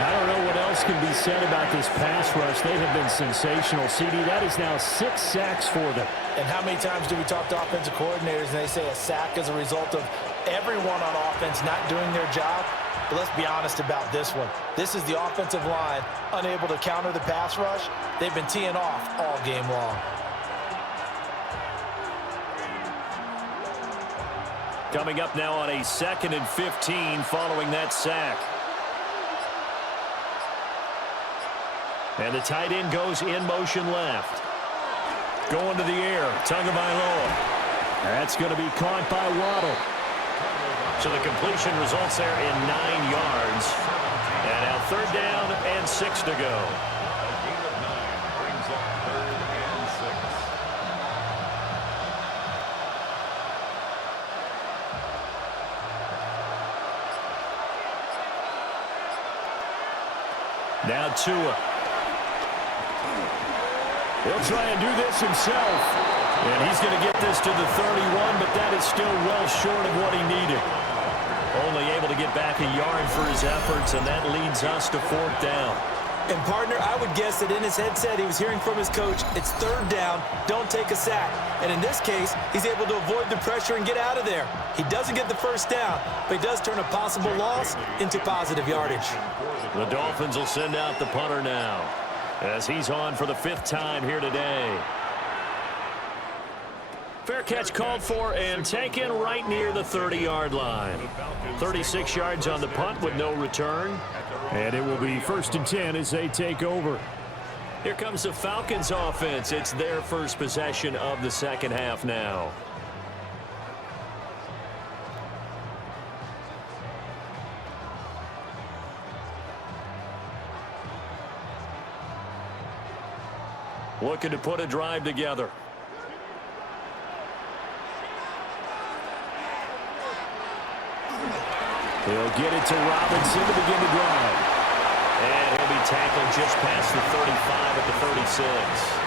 I don't know what else can be said about this pass rush. They have been sensational. CD, that is now 6 sacks for them. And how many times do we talk to offensive coordinators and they say a sack is a result of everyone on offense not doing their job? But let's be honest about this one. This is the offensive line unable to counter the pass rush. They've been teeing off all game long. Coming up now on a 2nd and 15 following that sack. And the tight end goes in motion left. Going to the air, Tagovailoa. That's going to be caught by Waddle. So the completion results there in 9 yards. And now 3rd down and 6 to go. A gain of 9 brings up 3rd and 6. Now Tua. He'll try and do this himself. And he's going to get this to the 31, but that is still well short of what he needed. Only able to get back a yard for his efforts, and that leads us to 4th down. And, partner, I would guess that in his headset he was hearing from his coach, it's 3rd down, don't take a sack. And in this case, he's able to avoid the pressure and get out of there. He doesn't get the 1st down, but he does turn a possible loss into positive yardage. The Dolphins will send out the punter now, as he's on for the 5th time here today. Fair catch called for and taken right near the 30-yard line. 36 yards on the punt with no return. And it will be 1st and 10 as they take over. Here comes the Falcons offense. It's their first possession of the second half now. Looking to put a drive together. He'll get it to Robinson to begin the drive. And he'll be tackled just past the 35 at the 36.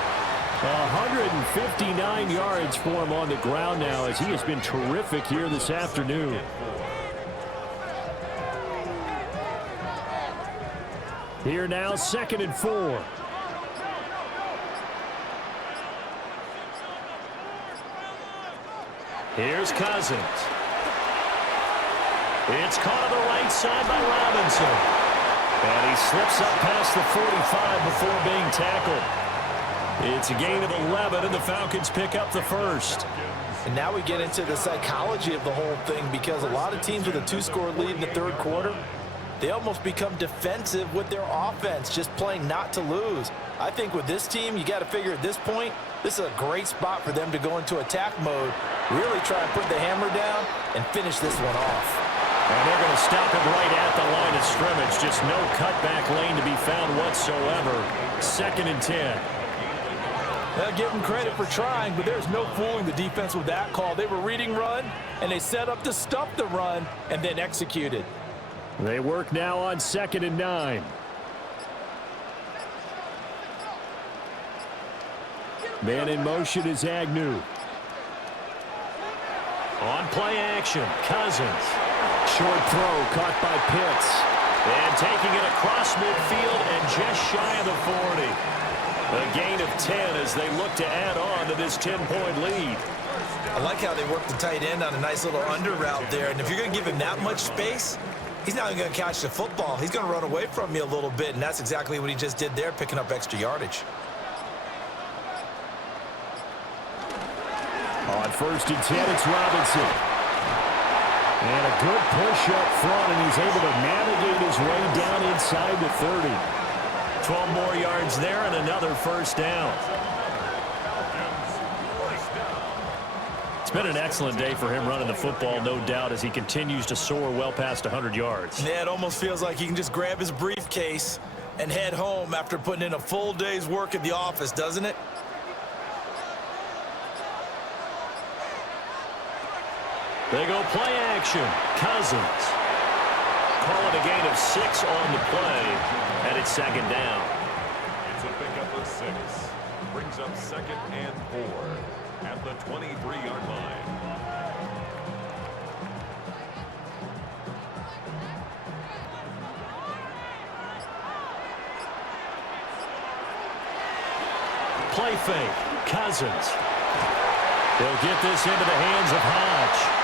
159 yards for him on the ground now as he has been terrific here this afternoon. Here now, 2nd and 4. Here's Cousins. It's caught on the right side by Robinson. And he slips up past the 45 before being tackled. It's a gain of 11, and the Falcons pick up the first. And now we get into the psychology of the whole thing, because a lot of teams with a 2-score lead in the third quarter, they almost become defensive with their offense, just playing not to lose. I think with this team, you got to figure at this point, this is a great spot for them to go into attack mode, really try and put the hammer down and finish this one off. And they're going to stop it right at the line of scrimmage. Just no cutback lane to be found whatsoever. 2nd and 10. They'll give them credit for trying, but there's no fooling the defense with that call. They were reading run, and they set up to stop the run and then executed. They work now on 2nd and 9. Man in motion is Agnew. On play action, Cousins. Short throw caught by Pitts. And taking it across midfield and just shy of the 40. A gain of 10 as they look to add on to this 10-point lead. I like how they work the tight end on a nice little under route there. And if you're going to give him that much space, he's not going to catch the football. He's going to run away from you a little bit, and that's exactly what he just did there, picking up extra yardage. On 1st and 10, it's Robinson. And a good push up front, and he's able to navigate his way down inside the 30. 12 more yards there and another first down. It's been an excellent day for him running the football, no doubt, as he continues to soar well past 100 yards. Yeah, it almost feels like he can just grab his briefcase and head home after putting in a full day's work at the office, doesn't it? They go play action. Cousins. Call it a gain of 6 on the play, and it's 2nd down. It's a pickup of 6. Brings up 2nd and 4 at the 23-yard line. Play fake. Cousins. They'll get this into the hands of Hodge.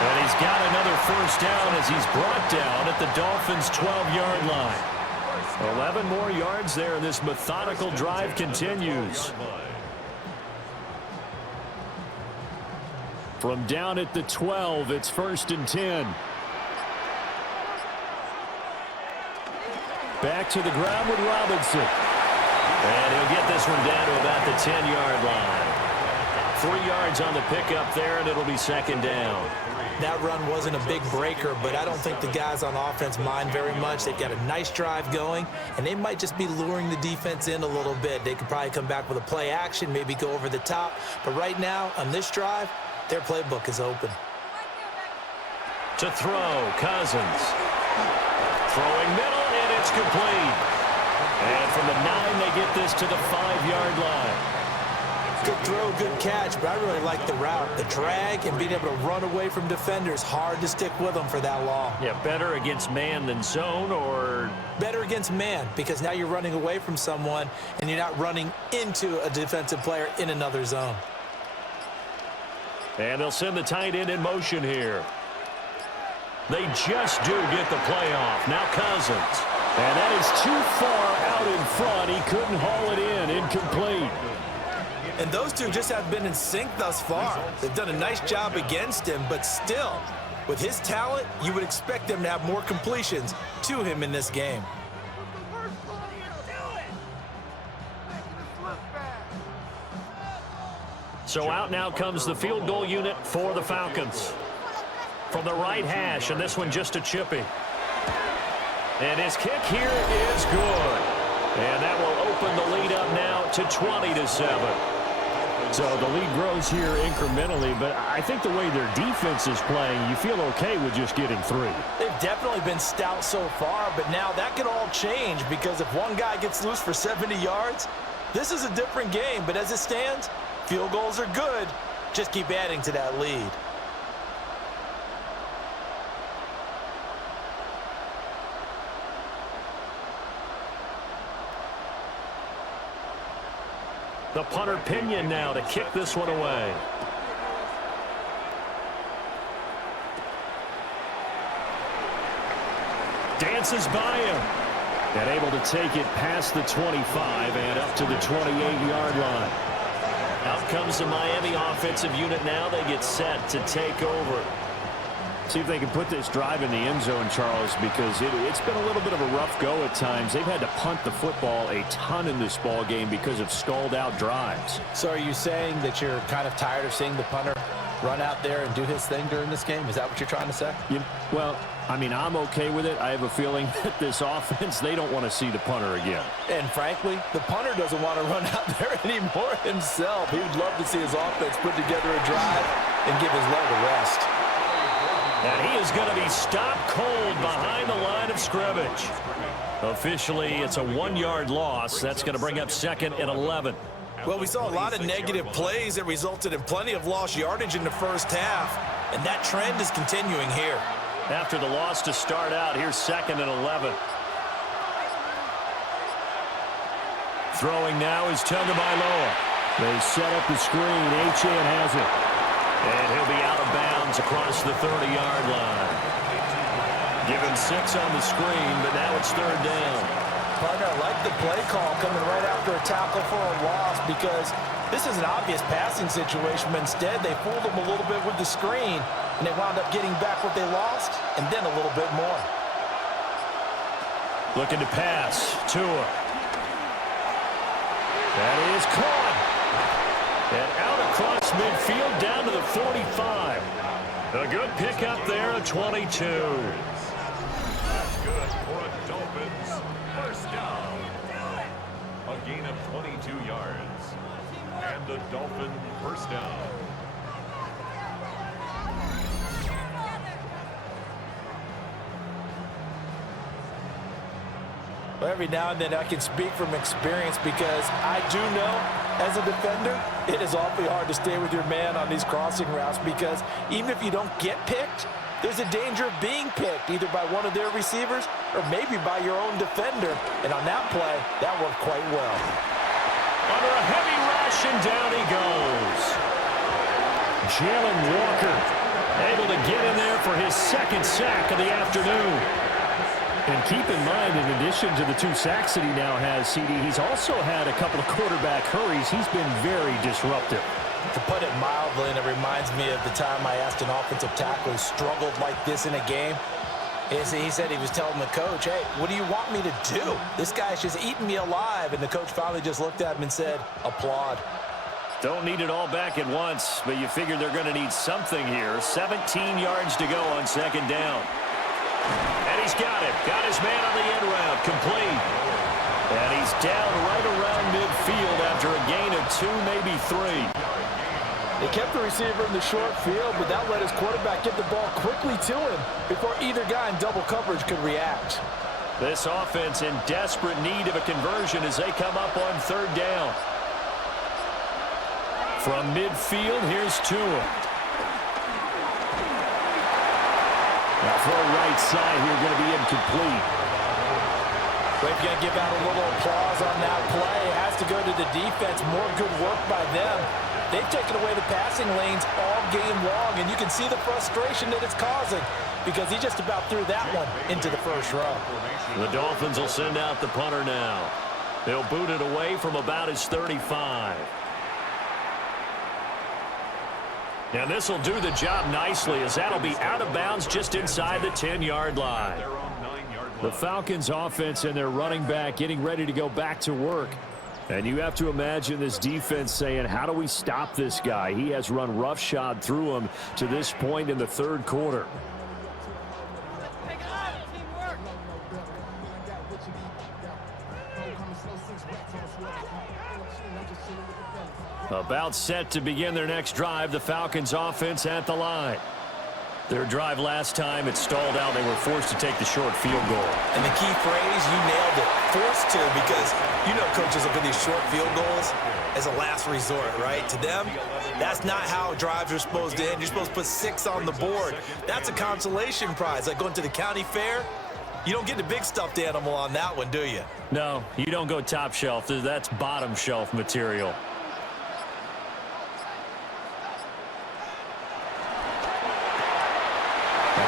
And he's got another first down as he's brought down at the Dolphins' 12-yard line. 11 more yards there, and this methodical drive continues. From down at the 12, it's 1st and 10. Back to the ground with Robinson. And he'll get this one down to about the 10-yard line. 3 yards on the pickup there, and it'll be 2nd down. That run wasn't a big breaker, but I don't think the guys on offense mind very much. They've got a nice drive going, and they might just be luring the defense in a little bit. They could probably come back with a play action, maybe go over the top. But right now, on this drive, their playbook is open. To throw, Cousins. Throwing middle, and it's complete. And from the 9, they get this to the 5-yard line. Good throw, good catch, but I really like the route. The drag and being able to run away from defenders, hard to stick with them for that long. Yeah, better against man than zone, or? Better against man, because now you're running away from someone and you're not running into a defensive player in another zone. And they'll send the tight end in motion here. They just do get the play off. Now Cousins. And that is too far out in front. He couldn't haul it in. Incomplete. And those two just have been in sync thus far. They've done a nice job against him, but still, with his talent, you would expect them to have more completions to him in this game. So out now comes the field goal unit for the Falcons. From the right hash, and this one just a chippy. And his kick here is good. And that will open the lead up now to 20-7. So the lead grows here incrementally, but I think the way their defense is playing, you feel okay with just getting 3. They've definitely been stout so far, but now that could all change because if one guy gets loose for 70 yards, this is a different game. But as it stands, field goals are good. Just keep adding to that lead. The punter Pinion now to kick this one away. Dances by him. And able to take it past the 25 and up to the 28-yard line. Out comes the Miami offensive unit now. They get set to take over. See if they can put this drive in the end zone, Charles, because it's been a little bit of a rough go at times. They've had to punt the football a ton in this ball game because of stalled-out drives. So are you saying that you're kind of tired of seeing the punter run out there and do his thing during this game? Is that what you're trying to say? Well, I mean, I'm okay with it. I have a feeling that this offense, they don't want to see the punter again. And frankly, the punter doesn't want to run out there anymore himself. He would love to see his offense put together a drive and give his leg a rest. And he is going to be stopped cold behind the line of scrimmage. Officially, it's a 1-yard loss. That's going to bring up 2nd and 11. Well, we saw a lot of negative plays that resulted in plenty of lost yardage in the first half, and that trend is continuing here. After the loss to start out, here's 2nd and 11. Throwing now is Tagovailoa. They set up the screen. Achane has it. And he'll be out of bounds across the 30-yard line. Give him 6 on the screen, but now it's 3rd down. Partner, I like the play call coming right after a tackle for a loss because this is an obvious passing situation, but instead they fooled them a little bit with the screen, and they wound up getting back what they lost, and then a little bit more. Looking to pass. Tua. That is caught. And out across midfield down to the 45. A good pickup there at 22. That's good for a Dolphins first down. A gain of 22 yards. And the Dolphin first down. Well, every now and then I can speak from experience because I do know as a defender, it is awfully hard to stay with your man on these crossing routes because even if you don't get picked, there's a danger of being picked either by one of their receivers or maybe by your own defender. And on that play, that worked quite well. Under a heavy rush, and down he goes. Jalen Walker able to get in there for his 2nd sack of the afternoon. And keep in mind, in addition to the 2 sacks that he now has, CD, he's also had a couple of quarterback hurries. He's been very disruptive. To put it mildly, and it reminds me of the time I asked an offensive tackle who struggled like this in a game. He said he was telling the coach, hey, what do you want me to do? This guy's just eating me alive. And the coach finally just looked at him and said, applaud. Don't need it all back at once, but you figure they're going to need something here. 17 yards to go on 2nd down. And he's got it. Got his man on the end route. Complete. And he's down right around midfield after a gain of 2, maybe 3. They kept the receiver in the short field, but that let his quarterback get the ball quickly to him before either guy in double coverage could react. This offense in desperate need of a conversion as they come up on 3rd down. From midfield, here's Tua. Now throw right side here, going to be incomplete. We're going to give out a little applause on that play. It has to go to the defense. More good work by them. They've taken away the passing lanes all game long, and you can see the frustration that it's causing because he just about threw that one into the first row. The Dolphins will send out the punter now. They'll boot it away from about his 35. And this will do the job nicely as that'll be out of bounds just inside the 10-yard line. The Falcons offense and their running back getting ready to go back to work. And you have to imagine this defense saying, how do we stop this guy? He has run roughshod through him to this point in the 3rd quarter. About set to begin their next drive, the Falcons offense at the line. Their drive last time, it stalled out. They were forced to take the short field goal. And the key phrase, you nailed it, forced to, because you know coaches look at these short field goals as a last resort, right? To them, that's not how drives are supposed to end. You're supposed to put 6 on the board. That's a consolation prize. Like going to the county fair, you don't get the big stuffed animal on that one, do you? No, you don't go top shelf. That's bottom shelf material.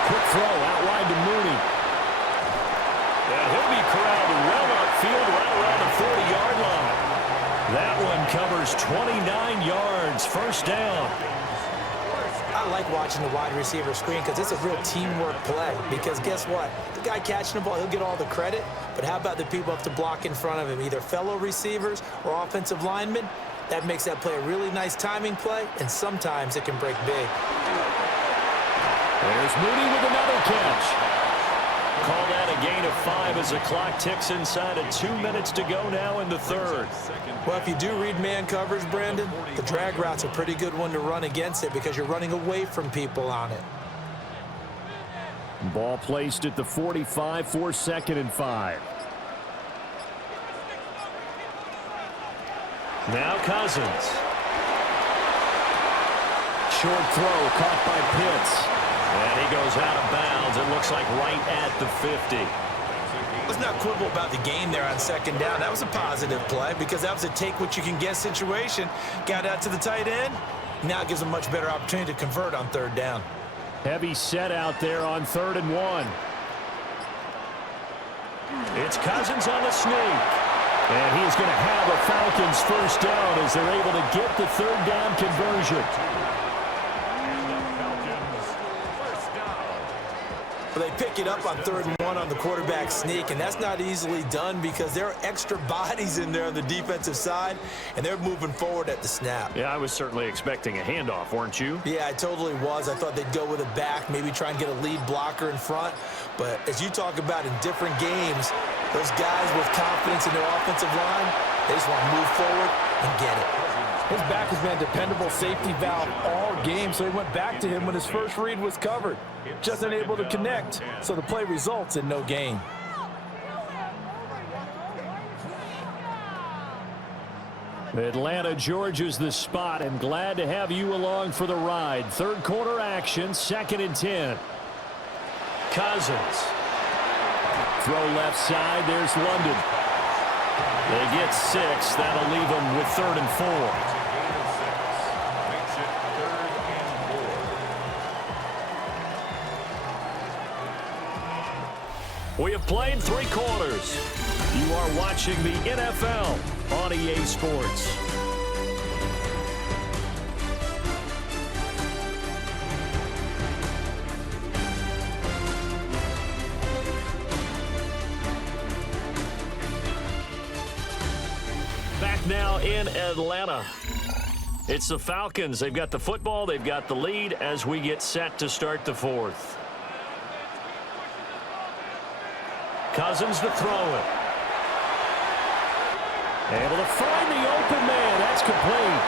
Quick throw out wide to Mooney. And he'll be corralled well upfield right around the 40-yard line. That one covers 29 yards. First down. I like watching the wide receiver screen because it's a real teamwork play. Because guess what? The guy catching the ball, he'll get all the credit. But how about the people up to block in front of him, either fellow receivers or offensive linemen? That makes that play a really nice timing play, and sometimes it can break big. There's Mooney with another catch. Call that a gain of 5 as the clock ticks inside of 2 minutes to go now in the third. Well, if you do read man coverage, Brandon, the drag route's a pretty good one to run against it because you're running away from people on it. Ball placed at the 45 for 2nd and 5. Now Cousins. Short throw caught by Pitts. And he goes out of bounds. It looks like right at the 50. Let's not quibble about the gain there on 2nd down. That was a positive play because that was a take-what-you-can-get situation. Got out to the tight end. Now it gives a much better opportunity to convert on 3rd down. Heavy set out there on 3rd and 1. It's Cousins on the sneak. And he's going to have a Falcons first down as they're able to get the 3rd down conversion. Well, they pick it up on 3rd and 1 on the quarterback sneak, and that's not easily done because there are extra bodies in there on the defensive side, and they're moving forward at the snap. Yeah, I was certainly expecting a handoff, weren't you? Yeah, I totally was. I thought they'd go with a back, maybe try and get a lead blocker in front. But as you talk about in different games, those guys with confidence in their offensive line, they just want to move forward and get it. His back has been a dependable safety valve all game, so he went back to him when his first read was covered. Just unable to connect, so the play results in no gain. Atlanta, Georgia's the spot, and glad to have you along for the ride. 3rd quarter action, 2nd and 10. Cousins. Throw left side, there's London. They get 6, that'll leave them with 3rd and 4. We have played 3 quarters. You are watching the NFL on EA Sports. Back now in Atlanta. It's the Falcons. They've got the football. They've got the lead as we get set to start the 4th. Cousins to throw it. Able to find the open man. That's complete.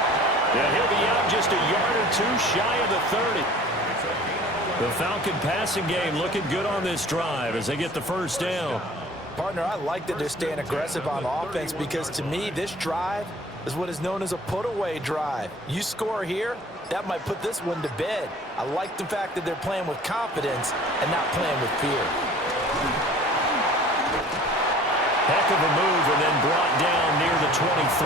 And he'll be out just a yard or 2 shy of the 30. The Falcon passing game looking good on this drive as they get the first down. Partner, I like that they're staying aggressive on offense because to me, this drive is what is known as a put-away drive. You score here, that might put this one to bed. I like the fact that they're playing with confidence and not playing with fear. Heck of a move and then brought down near the 23.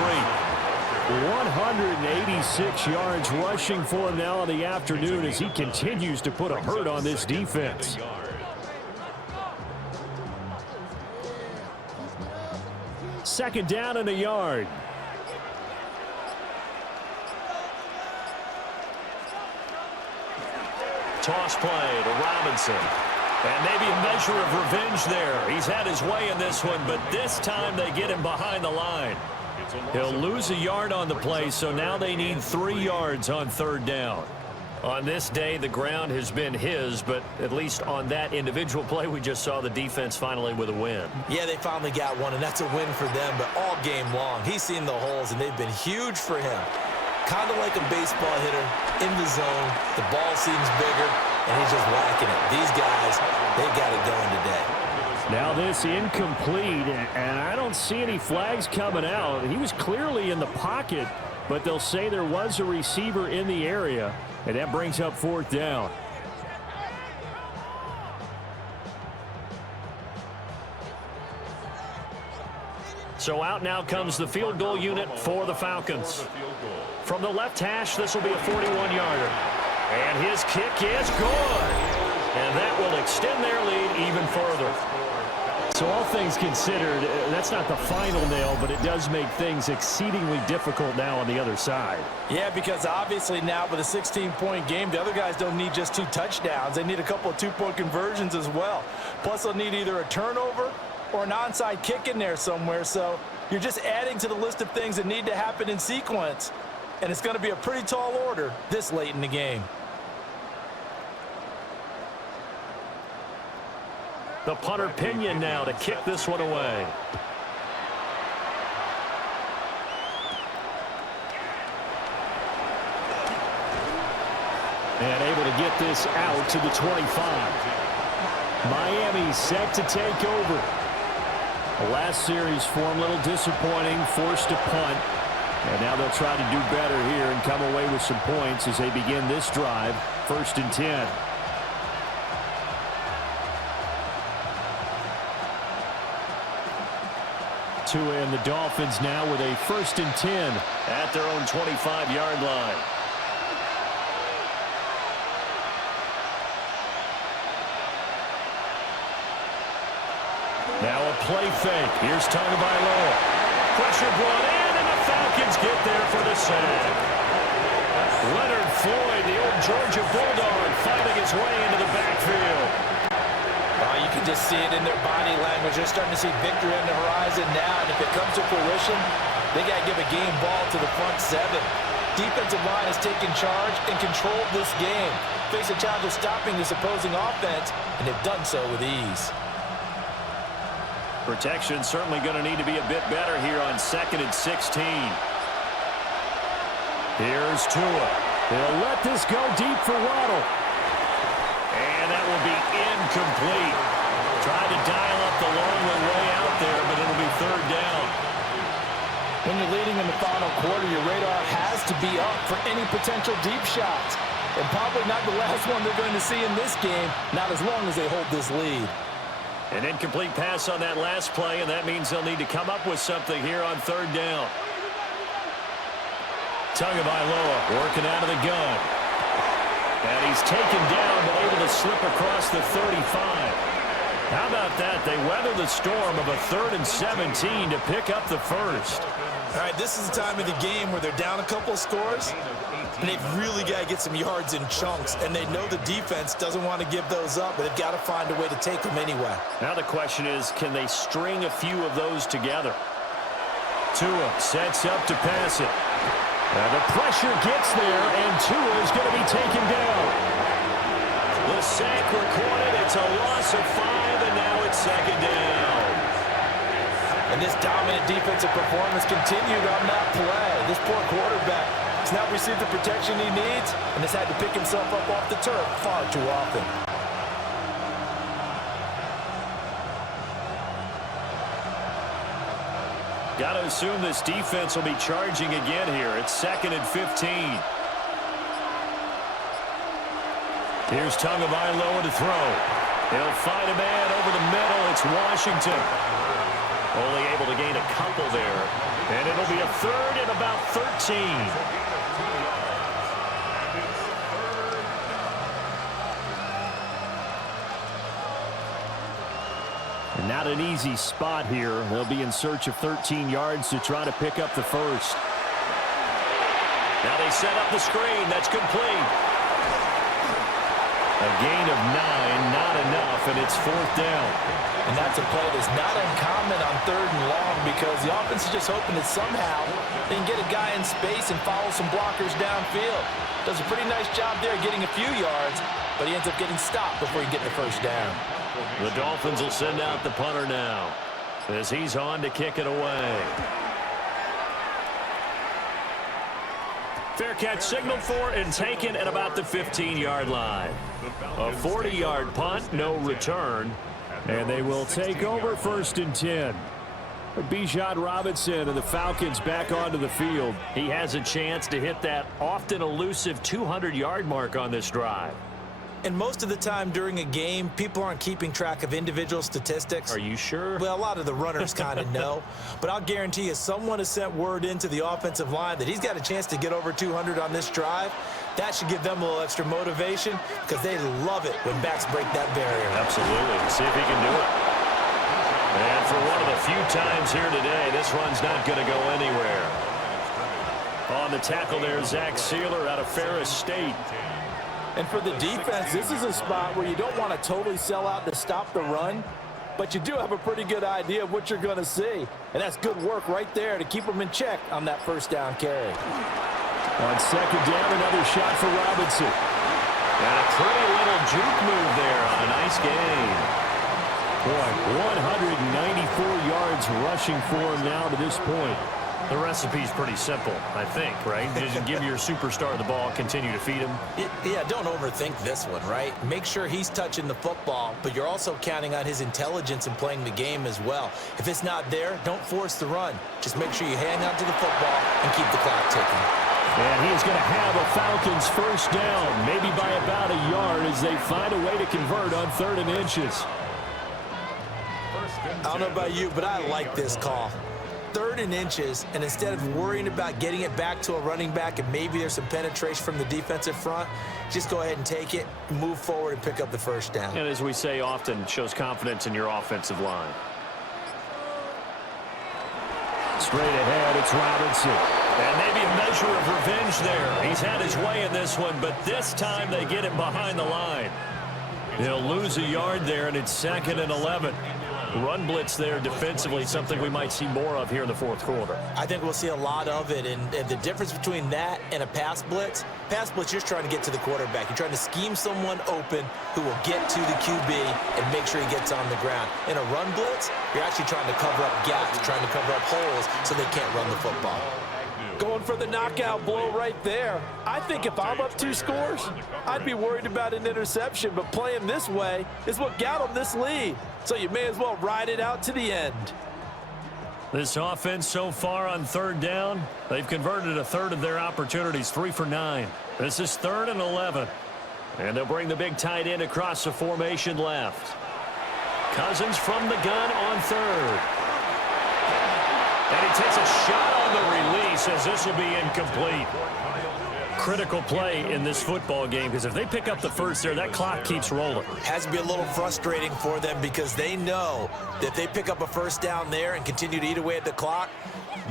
186 yards rushing for him now in the afternoon as he continues to put a hurt on this defense. Second down and a yard. Toss play to Robinson. And maybe a measure of revenge there. He's had his way in this one, but this time they get him behind the line. He'll lose a yard on the play, so now they need 3 yards on 3rd down. On this day, the ground has been his, but at least on that individual play, we just saw the defense finally with a win. Yeah, they finally got one, and that's a win for them, but all game long, he's seen the holes, and they've been huge for him. Kind of like a baseball hitter in the zone. The ball seems bigger, and he's just whacking it. These guys, they got it going today. Now this incomplete, and I don't see any flags coming out. He was clearly in the pocket, but they'll say there was a receiver in the area, and that brings up 4th down. So out now comes the field goal unit for the Falcons. From the left hash, this will be a 41-yarder. And his kick is good. And that will extend their lead even further. So all things considered, that's not the final nail, but it does make things exceedingly difficult now on the other side. Yeah, because obviously now with a 16-point game, the other guys don't need just 2 touchdowns. They need a couple of 2-point conversions as well. Plus, they'll need either a turnover or an onside kick in there somewhere. So you're just adding to the list of things that need to happen in sequence. And it's going to be a pretty tall order this late in the game. The punter Pinion now to kick this one away. And able to get this out to the 25. Miami set to take over. The last series for him, a little disappointing, forced to punt. And now they'll try to do better here and come away with some points as they begin this drive. 1st and 10. Tua and the Dolphins now with a 1st and 10 at their own 25-yard line. Now a play fake. Here's Tagovailoa. Pressure brought in, and the Falcons get there for the sack. Leonard Floyd, the old Georgia Bulldog, fighting his way into the backfield. You can just see it in their body language. They're starting to see victory on the horizon now, and if it comes to fruition, they got to give a game ball to the front 7. Defensive line has taken charge and controlled this game. Face a challenge of stopping this opposing offense, and they've done so with ease. Protection certainly going to need to be a bit better here on 2nd and 16. Here's Tua. They'll let this go deep for Waddle. And that will be incomplete. Tried to dial up the long way out there, but it'll be 3rd down. When you're leading in the final quarter, your radar has to be up for any potential deep shots. And probably not the last one they're going to see in this game, not as long as they hold this lead. An incomplete pass on that last play, and that means they'll need to come up with something here on 3rd down. Tagovailoa working out of the gun. And he's taken down, but able to slip across the 35. How about that? They weather the storm of a 3rd and 17 to pick up the first. All right, this is the time of the game where they're down a couple of scores, and they've really got to get some yards in chunks, and they know the defense doesn't want to give those up, but they've got to find a way to take them anyway. Now the question is, can they string a few of those together? Tua sets up to pass it. And the pressure gets there, and Tua is going to be taken down. The sack recorded. It's a loss of 5, and now it's 2nd down. And this dominant defensive performance continued on that play. This poor quarterback has not received the protection he needs and has had to pick himself up off the turf far too often. Got to assume this defense will be charging again here. It's 2nd and 15. Here's Tagovailoa to throw. He'll find a man over the middle. It's Washington. Only able to gain a couple there. And it'll be a 3rd and about 13. And not an easy spot here. They'll be in search of 13 yards to try to pick up the first. Now they set up the screen. That's complete. A gain of 9, not enough, and it's 4th down. And that's a play that's not uncommon on 3rd and long because the offense is just hoping that somehow they can get a guy in space and follow some blockers downfield. Does a pretty nice job there getting a few yards, but he ends up getting stopped before he can get the first down. The Dolphins will send out the punter now as he's on to kick it away. Fair catch signaled for and taken at about the 15-yard line. A 40-yard punt, no return. And they will take over 1st and 10. Bijan Robinson and the Falcons back onto the field. He has a chance to hit that often elusive 200-yard mark on this drive. And most of the time during a game, people aren't keeping track of individual statistics. Are you sure? Well, a lot of the runners kind of know. But I'll guarantee you someone has sent word into the offensive line that he's got a chance to get over 200 on this drive. That should give them a little extra motivation because they love it when backs break that barrier. Absolutely. See if he can do it. And for one of the few times here today, this run's not going to go anywhere. On the tackle there, Zach Sealer out of Ferris State. And for the defense, this is a spot where you don't want to totally sell out to stop the run, but you do have a pretty good idea of what you're going to see. And that's good work right there to keep them in check on that 1st down carry. On 2nd down, another shot for Robinson. And a pretty little juke move there on a nice gain. Boy, 194 yards rushing for him now to this point. The recipe's pretty simple, I think, right? Just give your superstar the ball, continue to feed him. Yeah, don't overthink this one, right? Make sure he's touching the football, but you're also counting on his intelligence in playing the game as well. If it's not there, don't force the run. Just make sure you hang on to the football and keep the clock ticking. And he is going to have a Falcons 1st down, maybe by about a yard as they find a way to convert on 3rd and inches. I don't know about you, but I like this call. 3rd and inches, and instead of worrying about getting it back to a running back and maybe there's some penetration from the defensive front, just go ahead and take it, move forward, and pick up the 1st down. And as we say often, shows confidence in your offensive line. Straight ahead, it's Robinson. And maybe a measure of revenge there. He's had his way in this one, but this time they get it behind the line. They'll lose a yard there, and it's 2nd and 11. Run blitz there defensively, something we might see more of here in the 4th quarter. I think we'll see a lot of it, and the difference between that and a pass blitz, you're just trying to get to the quarterback. You're trying to scheme someone open who will get to the QB and make sure he gets on the ground. In a run blitz, you're actually trying to cover up gaps, trying to cover up holes so they can't run the football. Going for the knockout blow right there. I think if I'm up 2 scores, I'd be worried about an interception, but playing this way is what got them this lead. So you may as well ride it out to the end. This offense so far on 3rd down, they've converted a 1/3 of their opportunities, 3 for 9. This is 3rd and 11. And they'll bring the big tight end across the formation left. Cousins from the gun on 3rd. And he takes a shot on the release as this will be incomplete. Critical play in this football game because if they pick up the 1st there, that clock keeps rolling. Has to be a little frustrating for them because they know that if they pick up a 1st down there and continue to eat away at the clock,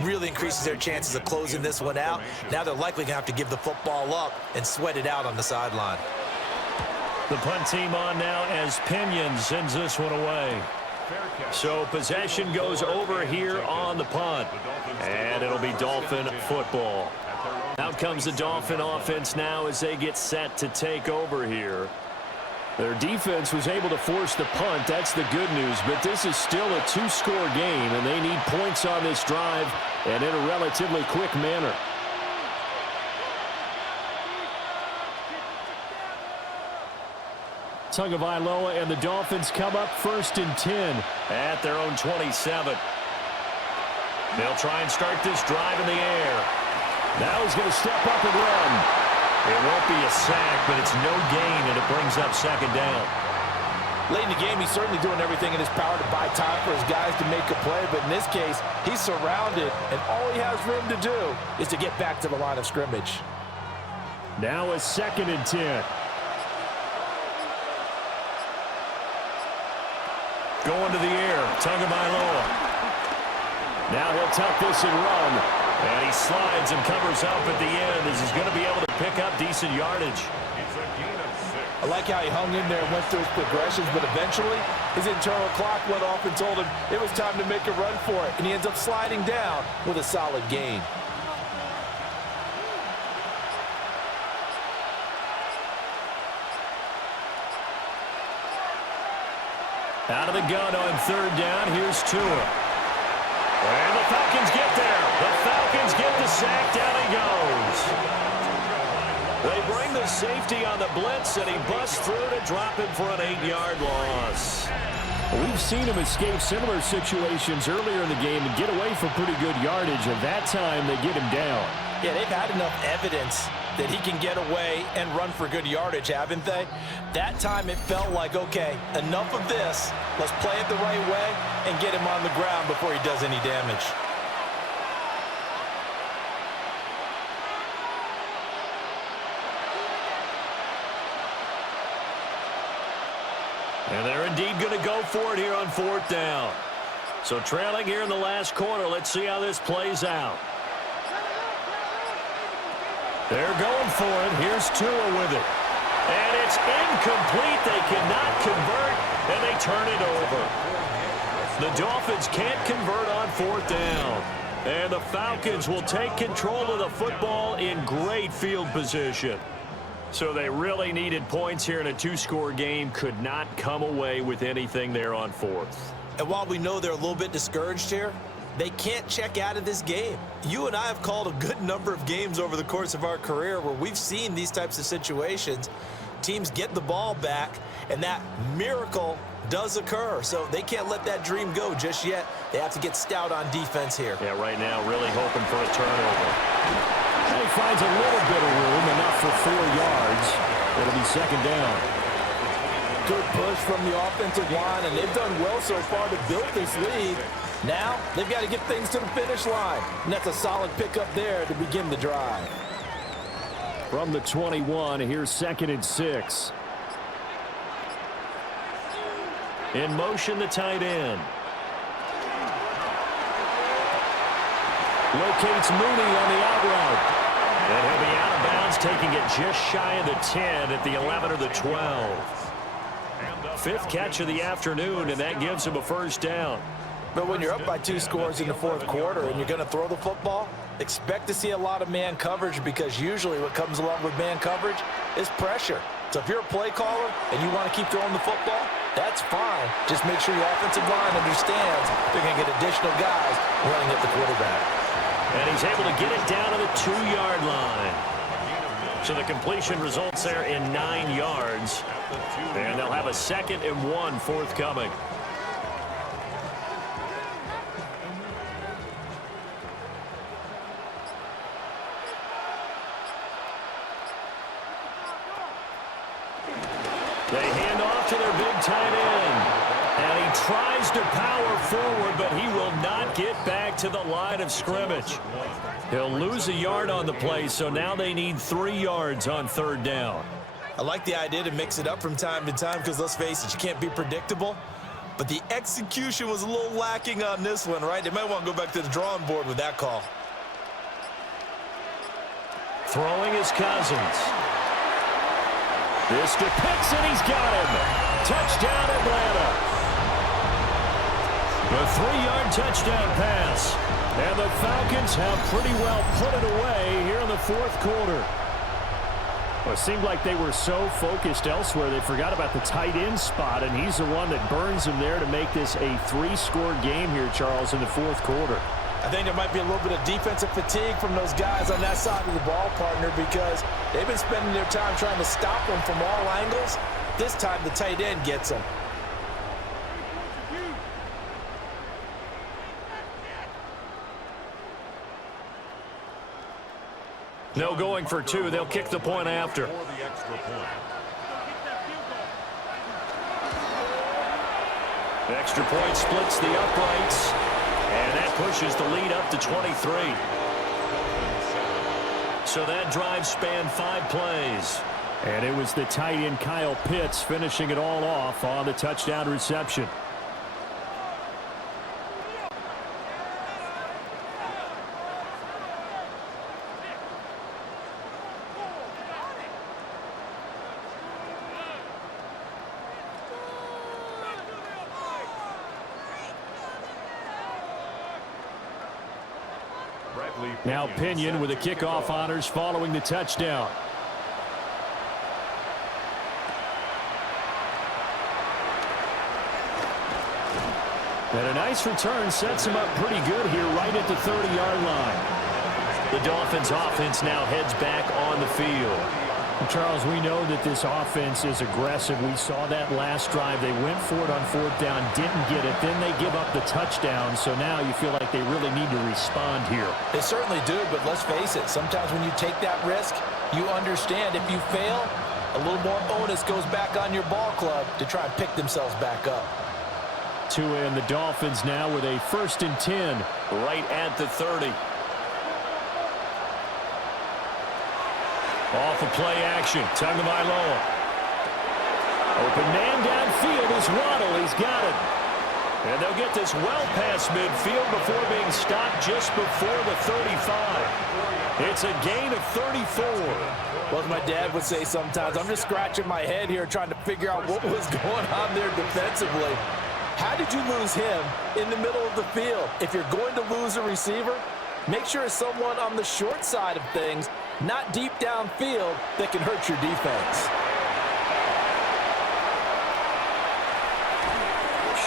really increases their chances of closing this one out. Now they're likely going to have to give the football up and sweat it out on the sideline. The punt team on now as Pinion sends this one away. So possession goes over here on the punt. And it'll be Dolphin football. Out comes the Dolphin offense now as they get set to take over here. Their defense was able to force the punt. That's the good news. But this is still a 2-score game, and they need points on this drive and in a relatively quick manner. Tagovailoa and the Dolphins come up 1st and 10 at their own 27. They'll try and start this drive in the air. Now he's going to step up and run. It won't be a sack, but it's no gain, and it brings up 2nd down. Late in the game, he's certainly doing everything in his power to buy time for his guys to make a play, but in this case, he's surrounded, and all he has room to do is to get back to the line of scrimmage. Now a 2nd and 10. Going to the air, Tagovailoa. Now he'll tuck this and run. And he slides and covers up at the end as he's going to be able to pick up decent yardage. I like how he hung in there and went through his progressions, but eventually his internal clock went off and told him it was time to make a run for it, and he ends up sliding down with a solid gain. Out of the gun on 3rd down, here's Tua. And the Falcons get there. The Falcons get the sack. Down he goes. They bring the safety on the blitz, and he busts through to drop him for an 8-yard loss. We've seen him escape similar situations earlier in the game and get away for pretty good yardage, and that time they get him down. Yeah, they've had enough evidence that he can get away and run for good yardage, haven't they? That time it felt like, okay, enough of this. Let's play it the right way and get him on the ground before he does any damage. And they're indeed going to go for it here on 4th down. So trailing here in the last quarter. Let's see how this plays out. They're going for it. Here's Tua with it. And it's incomplete. They cannot convert, and they turn it over. The Dolphins can't convert on 4th down. And the Falcons will take control of the football in great field position. So they really needed points here in a 2-score game. Could not come away with anything there on 4th. And while we know they're a little bit discouraged here, they can't check out of this game. You and I have called a good number of games over the course of our career where we've seen these types of situations. Teams get the ball back, and that miracle does occur. So they can't let that dream go just yet. They have to get stout on defense here. Yeah, right now really hoping for a turnover. He finds a little bit of room, enough for 4 yards. It'll be 2nd down. Good push from the offensive line, and they've done well so far to build this lead. Now they've got to get things to the finish line, and that's a solid pickup there to begin the drive. From the 21, here's 2nd and 6. In motion, the tight end. Locates Mooney on the out route. And he'll be out of bounds, taking it just shy of the 10 at the 11 or the 12. 5th catch of the afternoon, and that gives him a 1st down. But when you're up by 2 scores in the 4th quarter and you're going to throw the football, expect to see a lot of man coverage, because usually what comes along with man coverage is pressure. So if you're a play caller and you want to keep throwing the football, that's fine. Just make sure your offensive line understands they're going to get additional guys running at the quarterback. And he's able to get it down to the 2-yard line. So the completion results there in 9 yards. And they'll have a 2nd and 1 forthcoming. They hand off to their big tight end. And he tries to power forward, but he will not get back to the line of scrimmage. He'll lose a yard on the play, so now they need 3 yards on 3rd down. I like the idea to mix it up from time to time, because let's face it, you can't be predictable. But the execution was a little lacking on this one, right? They might want to go back to the drawing board with that call. Throwing is Cousins. This to Pitts, and he's got him. Touchdown, Atlanta. A 3-yard touchdown pass. And the Falcons have pretty well put it away here in the 4th quarter. Well, it seemed like they were so focused elsewhere they forgot about the tight end spot, and he's the one that burns them there to make this a 3-score game here, Charles, in the 4th quarter. I think there might be a little bit of defensive fatigue from those guys on that side of the ball, partner, because they've been spending their time trying to stop them from all angles. This time the tight end gets them. No going for 2. They'll kick the point after. Extra point splits the uprights. And that pushes the lead up to 23. So that drive spanned 5 plays. And it was the tight end Kyle Pitts finishing it all off on the touchdown reception. Now Pinion with the kickoff honors following the touchdown. And a nice return sets him up pretty good here right at the 30-yard line. The Dolphins offense now heads back on the field. Charles, we know that this offense is aggressive. We saw that last drive. They went for it on 4th down, didn't get it. Then they give up the touchdown. So now you feel like they really need to respond here. They certainly do, but let's face it. Sometimes when you take that risk, you understand if you fail, a little more onus goes back on your ball club to try and pick themselves back up. Tua and the Dolphins now with a 1st and 10 right at the 30. Off of play action. Tagovailoa. Open man downfield is Waddle. He's got it. And they'll get this well past midfield before being stopped just before the 35. It's a gain of 34. Well, as my dad would say sometimes, I'm just scratching my head here trying to figure out what was going on there defensively. How did you lose him in the middle of the field? If you're going to lose a receiver, make sure it's someone on the short side of things, not deep downfield, that can hurt your defense.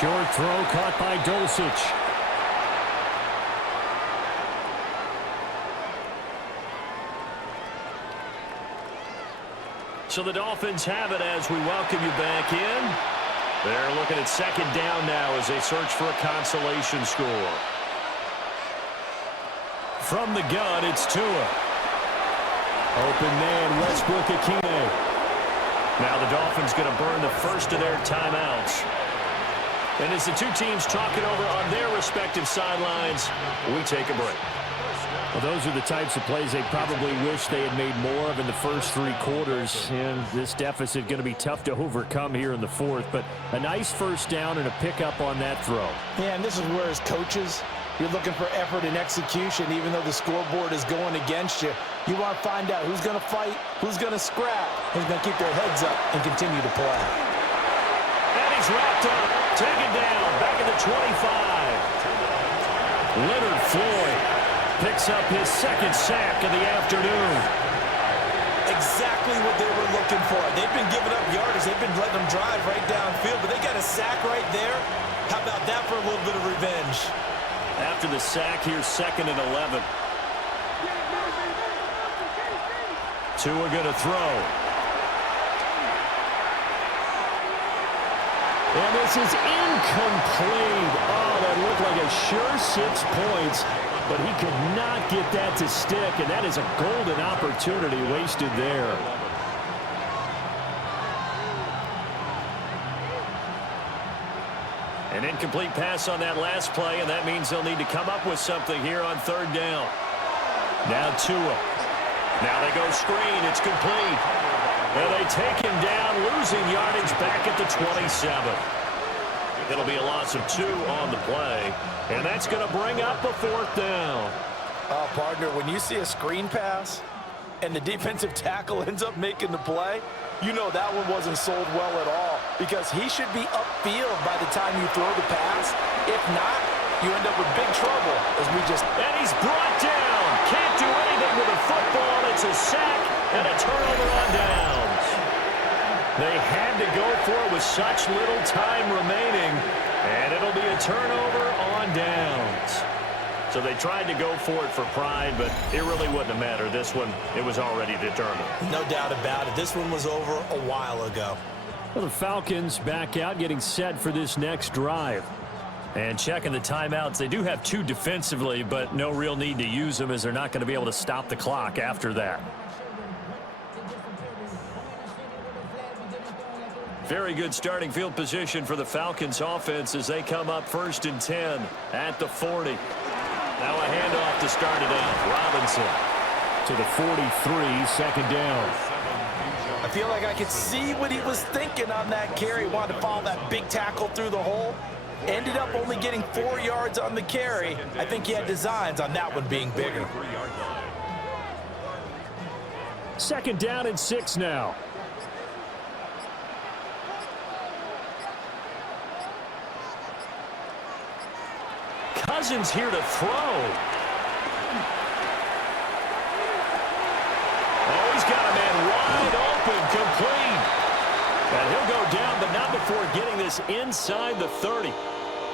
Short throw caught by Dulcich. So the Dolphins have it as we welcome you back in. They're looking at 2nd down now as they search for a consolation score. From the gun, it's Tua. Open man, Westbrook-Ikhine. Now the Dolphins going to burn the first of their timeouts. And as the two teams talk it over on their respective sidelines, we take a break. Well, those are the types of plays they probably wish they had made more of in the first 3 quarters. And this deficit going to be tough to overcome here in the 4th. But a nice 1st down and a pickup on that throw. Yeah, and this is where as coaches, you're looking for effort and execution, even though the scoreboard is going against you. You want to find out who's going to fight, who's going to scrap, who's going to keep their heads up and continue to play. And he's wrapped up, taken down, back at the 25. Leonard Floyd picks up his 2nd sack of the afternoon. Exactly what they were looking for. They've been giving up yardage. They've been letting them drive right downfield, but they got a sack right there. How about that for a little bit of revenge? After the sack, here's 2nd and 11. Tua going to throw. And this is incomplete. Oh, that looked like a sure 6 points, but he could not get that to stick, and that is a golden opportunity wasted there. An incomplete pass on that last play, and that means they'll need to come up with something here on 3rd down. Now Tua. Now they go screen. It's complete. And they take him down, losing yardage back at the 27. It'll be a loss of 2 on the play, and that's going to bring up a 4th down. Partner, when you see a screen pass and the defensive tackle ends up making the play, you know that one wasn't sold well at all, because he should be upfield by the time you throw the pass. If not, you end up with big trouble as we just... And he's brought down. Can't do anything with a football. It's a sack and a turnover on downs. They had to go for it with such little time remaining, and it'll be a turnover on downs. So they tried to go for it for pride, but it really wouldn't have mattered. This one, it was already determined. No doubt about it. This one was over a while ago. Well, the Falcons back out, getting set for this next drive. And checking the timeouts, they do have 2 defensively, but no real need to use them as they're not going to be able to stop the clock after that. Very good starting field position for the Falcons offense as they come up 1st and 10 at the 40. Now a handoff to start it out. Robinson to the 43, 2nd down. I feel like I could see what he was thinking on that carry. Wanted to follow that big tackle through the hole. Ended up only getting 4 yards on the carry. I think he had designs on that one being bigger. 2nd down and 6 now. Cousins here to throw. Oh, he's got a man wide open, complete. And he'll go down, but not before getting this inside the 30.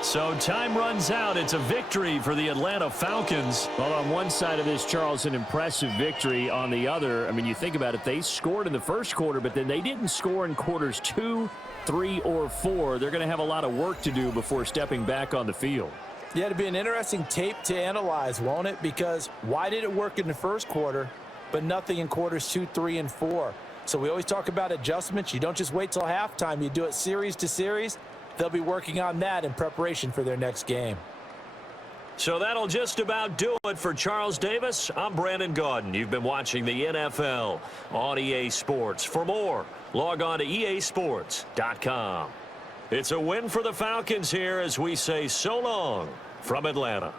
So time runs out. It's a victory for the Atlanta Falcons. Well, on one side of this, Charles, an impressive victory. On the other, I mean, you think about it, they scored in the first quarter, but then they didn't score in quarters 2, 3, or 4. They're going to have a lot of work to do before stepping back on the field. Yeah, it'll be an interesting tape to analyze, won't it? Because why did it work in the first quarter, but nothing in quarters 2, 3, and 4? So we always talk about adjustments. You don't just wait till halftime. You do it series to series. They'll be working on that in preparation for their next game. So that'll just about do it for Charles Davis. I'm Brandon Gaudin. You've been watching the NFL on EA Sports. For more, log on to easports.com. It's a win for the Falcons here as we say so long from Atlanta.